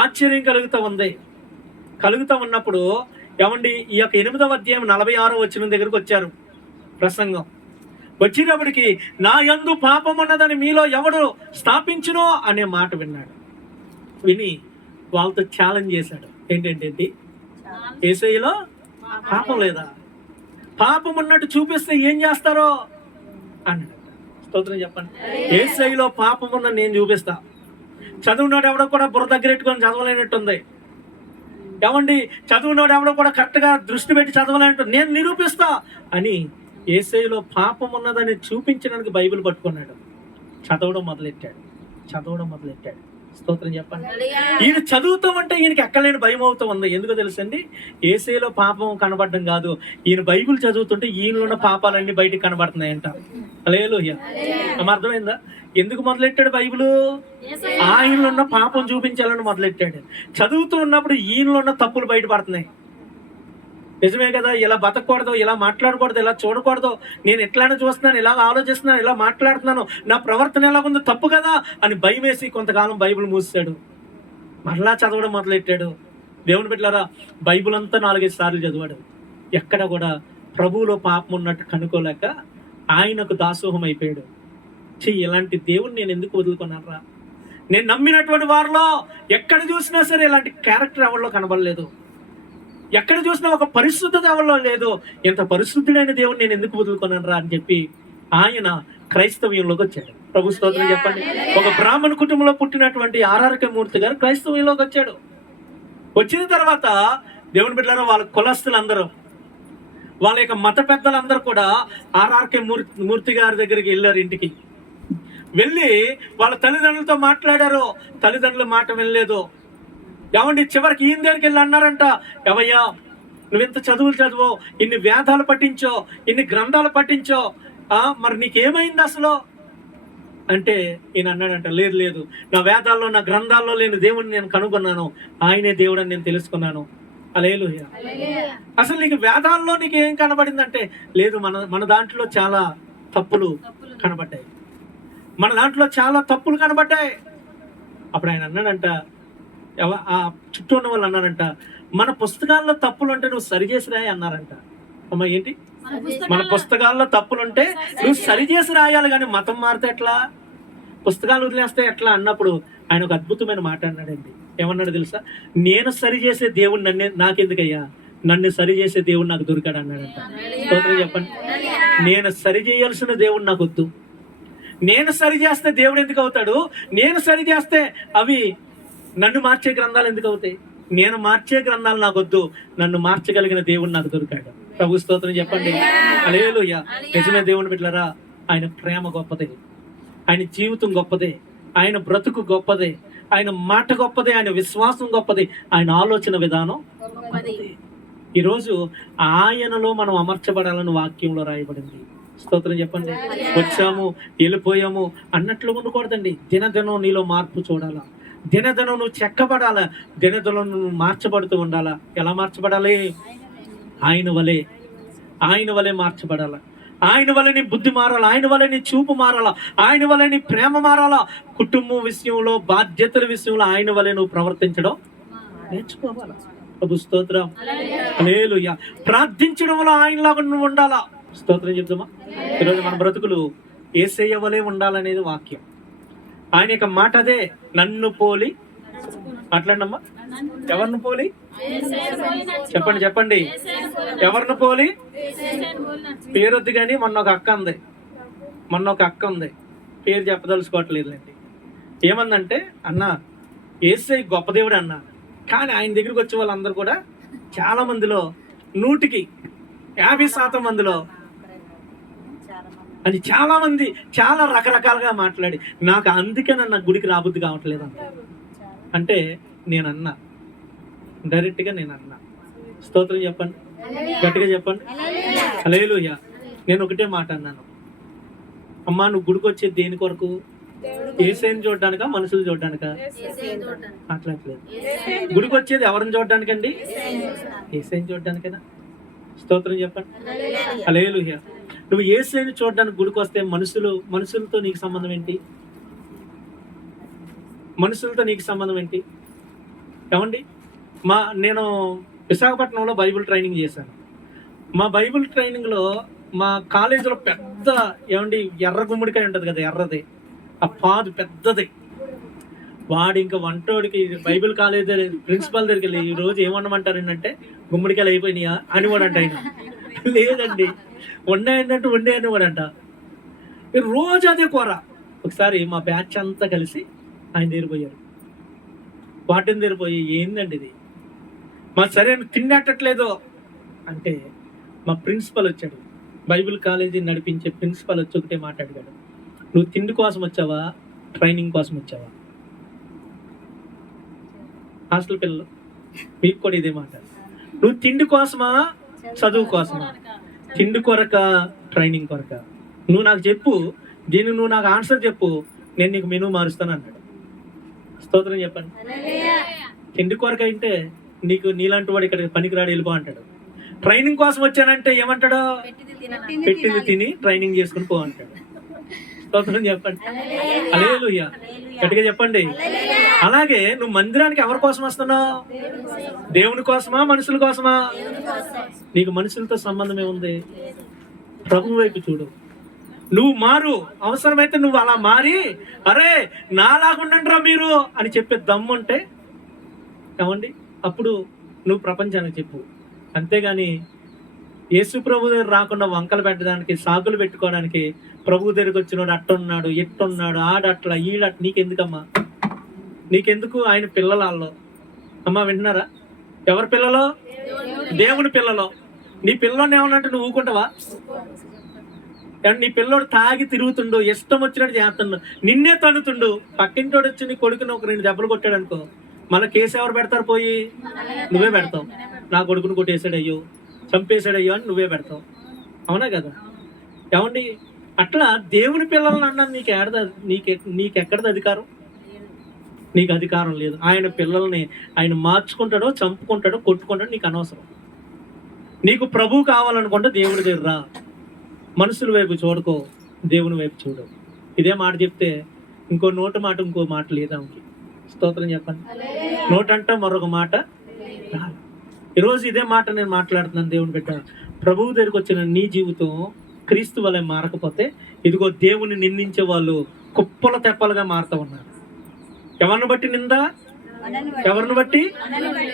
ఆశ్చర్యం కలుగుతూ ఉన్నప్పుడు ఏమండి ఈ యొక్క 8వ అధ్యాయం 46వ వచనం దగ్గరకు వచ్చారు. ప్రసంగం వచ్చినప్పటికి నా యందు పాపం ఉన్నదని మీలో ఎవడు స్థాపించునో అనే మాట విన్నాడు. విని వాళ్ళతో ఛాలెంజ్ చేశాడు. ఏంటంటే యేసయ్యలో పాపం లేదా, పాపం ఉన్నట్టు చూపిస్తే ఏం చేస్తారో అన్నాడు. స్తోత్రం చెప్పండి. యేసయ్యలో పాపం ఉన్న నేను చూపిస్తా. చదువున్నాడు ఎవడో కూడా బుర్ర దగ్గర పెట్టుకొని చదవలేనట్టుంది. ఏమండి చదువున్నాడు ఎవడో కూడా కరెక్ట్గా దృష్టి పెట్టి చదవలేనట్టు నేను నిరూపిస్తా అని యేసయ్యలో పాపం ఉన్నదని చూపించడానికి బైబిల్ పట్టుకున్నాడు. చదవడం మొదలెట్టాడు. స్తోత్రం చెప్పండి. ఈయన చదువుతూ ఉంటే ఈయనకి ఎక్కలేని భయం అవుతూ ఉంది. ఎందుకో తెలుసండి, యేసయ్యలో పాపం కనబడడం కాదు, ఈయన బైబిల్ చదువుతుంటే ఈయనలో ఉన్న పాపాలన్నీ బయటికి కనబడుతున్నాయంట. హల్లెలూయా. అర్థమైందా? ఎందుకు మొదలెట్టాడు బైబిల్? ఆయనలో ఉన్న పాపం చూపించాలని మొదలెట్టాడు. చదువుతూ ఉన్నప్పుడు ఈయనలో ఉన్న తప్పులు బయటపడుతున్నాయి. నిజమే కదా, ఇలా బతకూడదు, ఇలా మాట్లాడకూడదు, ఇలా చూడకూడదు, నేను ఎట్లానే చూస్తున్నాను, ఇలా ఆలోచిస్తున్నాను, ఇలా మాట్లాడుతున్నాను, నా ప్రవర్తన ఎలా ఉందో తప్పు కదా అని భయం వేసి కొంతకాలం బైబిల్ మూసాడు. మరలా చదవడం మొదలెట్టాడు. దేవుని బిడ్డలారా, బైబిల్ అంతా 4-5 సార్లు చదివాడు. ఎక్కడ కూడా ప్రభువులో పాపం ఉన్నట్టు కనుక్కోలేక ఆయనకు దాసోహం అయిపోయాడు. ఇలాంటి దేవుణ్ణి నేను ఎందుకు వదులుకున్నారా? నేను నమ్మినటువంటి వారిలో ఎక్కడ చూసినా సరే ఇలాంటి క్యారెక్టర్ ఎవరిలో కనబడలేదు. ఎక్కడ చూసినా ఒక పరిశుద్ధత ఎవరిలో లేదు. ఎంత పరిశుద్ధుడైన దేవుని నేను ఎందుకు వదులుకున్నాను రా అని చెప్పి ఆయన క్రైస్తవ్యంలోకి వచ్చాడు. ప్రభు స్తోత్రం చెప్పండి. ఒక బ్రాహ్మణ కుటుంబంలో పుట్టినటువంటి ఆర్ఆర్కే మూర్తి గారు క్రైస్తవ్యంలోకి వచ్చాడు. వచ్చిన తర్వాత దేవుని బిడ్డలారా, వాళ్ళ కులస్తులందరూ, వాళ్ళ యొక్క మత పెద్దలందరూ కూడా ఆర్ఆర్కే మూర్తి గారి దగ్గరికి వెళ్ళారు. ఇంటికి వెళ్ళి వాళ్ళ తల్లిదండ్రులతో మాట్లాడారు. తల్లిదండ్రుల మాట వినలేదు. ఏమండి చివరికి ఈయన దగ్గరికి వెళ్ళి అన్నారంట, ఎవయ్యా నువ్వు ఇంత చదువు, ఇన్ని వేదాలు పఠించో, ఇన్ని గ్రంథాలు పఠించో, మరి నీకేమైంది అసలు అంటే ఈయన అన్నాడంట, లేదు నా వేదాల్లో నా గ్రంథాల్లో లేని దేవుడిని నేను కనుగొన్నాను, ఆయనే దేవుడు అని నేను తెలుసుకున్నాను. హల్లెలూయా. అసలు నీకు వేదాల్లో నీకు ఏం కనబడిందంటే, లేదు మన దాంట్లో చాలా తప్పులు కనబడ్డాయి, అప్పుడు ఆయన అన్నాడంట, ఆ చుట్టూ ఉన్న వాళ్ళు అన్నారంట, మన పుస్తకాల్లో తప్పులు ఉంటే నువ్వు సరిచేసి రాయి అన్నారంట. అమ్మా ఏంటి, మన పుస్తకాల్లో తప్పులుంటే నువ్వు సరిచేసి రాయాలి, కానీ మతం మారితే ఎట్లా, పుస్తకాలు వదిలేస్తే ఎట్లా అన్నప్పుడు ఆయన ఒక అద్భుతమైన మాట అన్నాడండి. ఏమన్నాడు తెలుసా? నేను సరిచేసే దేవుడు నాకెందుకయ్యా, నన్ను సరిచేసే దేవుడు నాకు దొరికాడు అన్నాడంట. స్తోత్రం చెప్పండి. నేను సరిచేయాల్సిన దేవుడు నాకు వద్దు. నేను సరిచేస్తే దేవుడు ఎందుకు అవుతాడు? నేను సరిచేస్తే అవి నన్ను మార్చే గ్రంథాలు ఎందుకు అవుతాయి? నేను మార్చే గ్రంథాలు నాకు వద్దు, నన్ను మార్చగలిగిన దేవుడు నాకు దొరికాడు. ప్రభు స్తోత్రం చెప్పండి. హల్లెలూయా. నిజమే దేవుని బిడ్డలారా, ఆయన ప్రేమ గొప్పదే, ఆయన జీవితం గొప్పదే, ఆయన బ్రతుకు గొప్పదే, ఆయన మాట గొప్పదే, ఆయన విశ్వాసం గొప్పదే, ఆయన ఆలోచన విధానం గొప్పదే. ఈరోజు ఆయనలో మనం అమర్చబడాలని వాక్యంలో రాయబడింది. స్తోత్రం చెప్పండి. వచ్చాము వెళ్ళిపోయాము అన్నట్లు ఉండకూడదండి. దినదినం నీలో మార్పు చూడాలా, దినదినం నువ్వు చెక్కబడాలా, దినదినం నువ్వు మార్చబడుతూ ఉండాలా. ఎలా మార్చబడాలి? ఆయన వలె మార్చబడాలా. ఆయన వల్ల నీ బుద్ధి మారాలా, ఆయన వల్ల నీ చూపు మారాలా, ఆయన వల్ల నీ ప్రేమ మారాలా. కుటుంబం విషయంలో, బాధ్యతల విషయంలో ఆయన వల్ల నువ్వు ప్రవర్తించడం నేర్చుకోవాలా. ప్రభు స్తోత్రం. హల్లెలూయా. ప్రార్థించడంలో ఆయనలాగా నువ్వు ఉండాలా. స్తోత్రం చెప్తామా. ఈరోజు మన బ్రతుకులు యేసయ్య వలె ఉండాలనేది వాక్యం. ఆయన యొక్క మాట అదే, నన్ను పోలి మాట్లాడమ్మా. ఎవరిని పోలి చెప్పండి చెప్పండి, ఎవరిని పోలి? పేరొద్దు కానీ మొన్న ఒక అక్క ఉంది, పేరు చెప్పదలుచుకోవట్లేదులేండి. ఏమందంటే, అన్న యేసయ్య గొప్ప దేవుడు అన్న, కానీ ఆయన దగ్గరికి వచ్చే వాళ్ళందరూ కూడా చాలా మందిలో 100% మందిలో అని చాలా మంది చాలా రకరకాలుగా మాట్లాడి, నాకు అందుకే నన్ను గుడికి రాబుద్ది కావట్లేదు అన్న. అంటే నేనన్నా, డైరెక్ట్గా నేనన్నా, స్తోత్రం చెప్పండి, గట్టిగా చెప్పండి హల్లెలూయా. నేను ఒకటే మాట అన్నాను, అమ్మా నువ్వు గుడికి వచ్చేది దేని కొరకు? యేసయ్యని చూడడానికా, మనుషులు చూడడానికా? మాట్లాడలేదు. గుడికి వచ్చేది ఎవరిని చూడడానికండి? యేసయ్యని చూడడానికేనా? స్తోత్రం చెప్పండి హల్లెలూయా. నువ్వు యేసయ్యని చూడడానికి గుడికి వస్తే మనుషులతో నీకు సంబంధం ఏంటి? మనుషులతో నీకు సంబంధం ఏంటి? ఏమండి, నేను విశాఖపట్నంలో బైబిల్ ట్రైనింగ్ చేశాను. మా బైబిల్ ట్రైనింగ్లో మా కాలేజీలో పెద్ద ఏమండి ఎర్ర గుమ్మడికాయ ఉంటుంది కదా, ఎర్రది, ఆ పాదు పెద్దది. వాడు ఇంకా వంటోడికి బైబిల్ కాలేజ్ ప్రిన్సిపాల్ దగ్గరికి వెళ్ళి, ఈ రోజు ఏమన్నమంటారు ఏంటంటే, గుమ్మడికాయలు అయిపోయినాయా అని వాడంట. ఆయన లేదండి, వండాయంటే వండే అని వాడంట. రోజు అదే కూర. ఒకసారి మా బ్యాచ్ అంతా కలిసి ఆయన దగ్గర పోయారు. వాటిని దగ్గర పోయి, ఏందండి ఇది మా సరైన తిండట్టట్లేదు అంటే, మా ప్రిన్సిపల్ వచ్చాడు, బైబిల్ కాలేజీ నడిపించే ప్రిన్సిపల్ వచ్చి ఒకటే మాట్లాడాడు, నువ్వు తిండి కోసం వచ్చావా, ట్రైనింగ్ కోసం వచ్చావా? హాస్టల్ పిల్లలు మీకు కూడా ఇదే మాట, నువ్వు తిండి కోసమా, చదువు కోసమా? తిండి కొరక, ట్రైనింగ్ కొరక? నువ్వు నాకు చెప్పు, దీన్ని నువ్వు నాకు ఆన్సర్ చెప్పు, నేను నీకు మెనూ మారుస్తాను అన్నాడు. స్తోత్రం చెప్పండి. తిండి కొరక అంటే నీలాంటి వాడు ఇక్కడ పనికిరాడు, వెళ్ళిపో అంటాడు. ట్రైనింగ్ కోసం వచ్చానంటే ఏమంటాడు? పెట్టింది తిని ట్రైనింగ్ చేసుకుని పో అంటాడు. స్తోత్రం చెప్పండి హల్లెలూయా, గట్టిగా చెప్పండి. అలాగే నువ్వు మందిరానికి ఎవరి కోసం వస్తున్నావు? దేవుని కోసమా, మనుషుల కోసమా? నీకు మనుషులతో సంబంధం ఏముంది? ప్రభు వైపు చూడు. నువ్వు మారు, అవసరమైతే నువ్వు అలా మారి, అరే నాలాగుండండి రా మీరు అని చెప్పే దమ్ముంటే ఏమండి, అప్పుడు నువ్వు ప్రపంచానికి చెప్పు. అంతేగాని యేసు ప్రభు దగ్గర రాకుండా వంకలు పెట్టడానికి, సాకులు పెట్టుకోవడానికి, ప్రభు దగ్గరికి వచ్చినాడు అట్టున్నాడు, ఎట్టున్నాడు, ఆడట్లా ఈడట్, నీకెందుకమ్మా? నీకెందుకు? ఆయన పిల్లలలో అమ్మా, వింటున్నారా? ఎవరి పిల్లలో? దేవుని పిల్లలో. నీ పిల్లోని ఏమన్నంటే నువ్వు ఊకుంటావా? నీ పిల్లోడు తాగి తిరుగుతుండు, ఇష్టం వచ్చినట్టు చేస్తుండు, నిన్నే తన్నుతుండు, పక్కింటోడు వచ్చి నీ కొడుకుని ఒక 2 దెబ్బలు కొట్టాడు అనుకో, మళ్ళీ కేసు ఎవరు పెడతారు? పోయి నువ్వే పెడతావు. నా కొడుకుని కొట్టేసాడయ్యో, చంపేశాడయ్యో అని నువ్వే పెడతావు. అవునా కదా? ఏమండి, అట్లా దేవుని పిల్లలను అన్నాను, నీకెక్కడిది అధికారం? నీకు అధికారం లేదు. ఆయన పిల్లల్ని ఆయన మార్చుకుంటాడో, చంపుకుంటాడో, కొట్టుకుంటాడో నీకు అనవసరం. నీకు ప్రభు కావాలనుకుంటే దేవుడి దగ్గర రా, మనుషుల వైపు చూడుకో, దేవుని వైపు చూడు. ఇదే మాట చెప్తే ఇంకో మాట లేదా? స్తోత్రం చెప్పండి. నోటంట మరొక మాట రాదు. ఈరోజు ఇదే మాట నేను మాట్లాడుతున్నాను. దేవుని బిడ్డ, ప్రభువు దగ్గరికి వచ్చిన నీ జీవితం క్రీస్తు వలె మారకపోతే, ఇదిగో దేవుని నిందించే వాళ్ళు కుప్పల తెప్పలుగా మారుతూ ఉన్నారు. ఎవరిని బట్టి నింద? ఎవరిని బట్టి?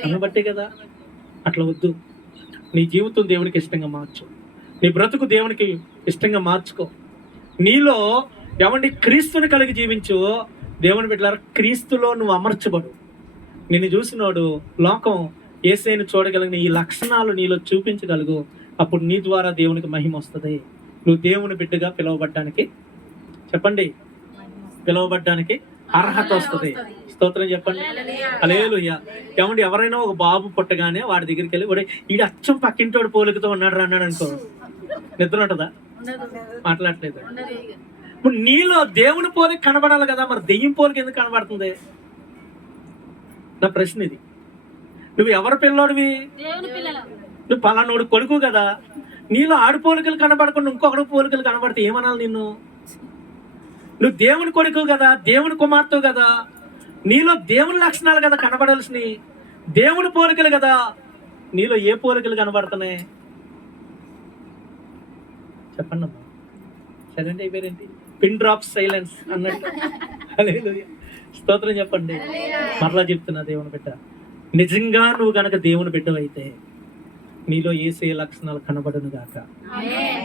నన్ను బట్టి కదా. అట్లా వద్దు. నీ జీవితం దేవునికి ఇష్టంగా మార్చు, నీ బ్రతుకు దేవునికి ఇష్టంగా మార్చుకో. నీలో ఏమండి క్రీస్తుని కలిగి జీవించు. దేవుని బిడ్డలారా, క్రీస్తులో నువ్వు అమర్చబడు. నిన్ను చూసినోడు లోకం యేసయ్యను చూడగలిగిన ఈ లక్షణాలు నీలో చూపించగలుగు. అప్పుడు నీ ద్వారా దేవునికి మహిమ వస్తుంది. నువ్వు దేవుని బిడ్డగా పిలువబడ్డానికి, చెప్పండి, పిలువబడ్డానికి అర్హత వస్తుంది. స్తోత్రం చెప్పండి హల్లెలూయా. ఏమండి, ఎవరైనా ఒక బాబు పుట్టగానే వాడి దగ్గరికి వెళ్ళి, వాడు ఈడు అచ్చం పక్కింటోడు పోలికతో ఉన్నాడు అన్నాడు అనుకో, నిద్ర ఉంటుందా? మాట్లాడలేదు. ఇప్పుడు నీలో దేవుని పోలిక కనబడాలి కదా, మరి దెయ్యం పోలిక ఎందుకు కనబడుతుంది? నా ప్రశ్న ఇది. నువ్వు ఎవరి పిల్లోడివి? నువ్వు పలానోడు కొడుకు కదా. నీలో ఆడు పోలికలు కనబడకుండా ఇంకొకటి పోలికలు కనబడితే ఏమనాలి నిన్ను? నువ్వు దేవుని కొడుకు కదా, దేవుని కుమార్తెవు కదా, నీలో దేవుని లక్షణాలు కదా కనబడాల్సినవి, దేవుని పోలికలు కదా. నీలో ఏ పోలికలు కనబడుతున్నాయి? చెప్పండి అమ్మా. సరేంటి అయిపోయారేంటి? పిన్ డ్రాప్ సైలెన్స్ అన్నట్టు. హల్లెలూయా, స్తోత్రం చెప్పండి. మరలా చెప్తున్నా దేవుని బిడ్డ, నిజంగా నువ్వు గనక దేవుని బిడ్డవైతే నీలో యేసయ్య లక్షణాలు కనబడును గాక.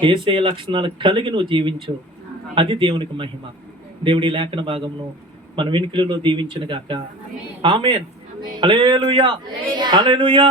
యేసయ్య లక్షణాలు కలిగి నువ్వు జీవించు, అది దేవునికి మహిమ. దేవుడి లేఖన భాగంలో మన వెనుకలలో దీవించును గాక. ఆమేన్. హల్లెలూయా, హల్లెలూయా.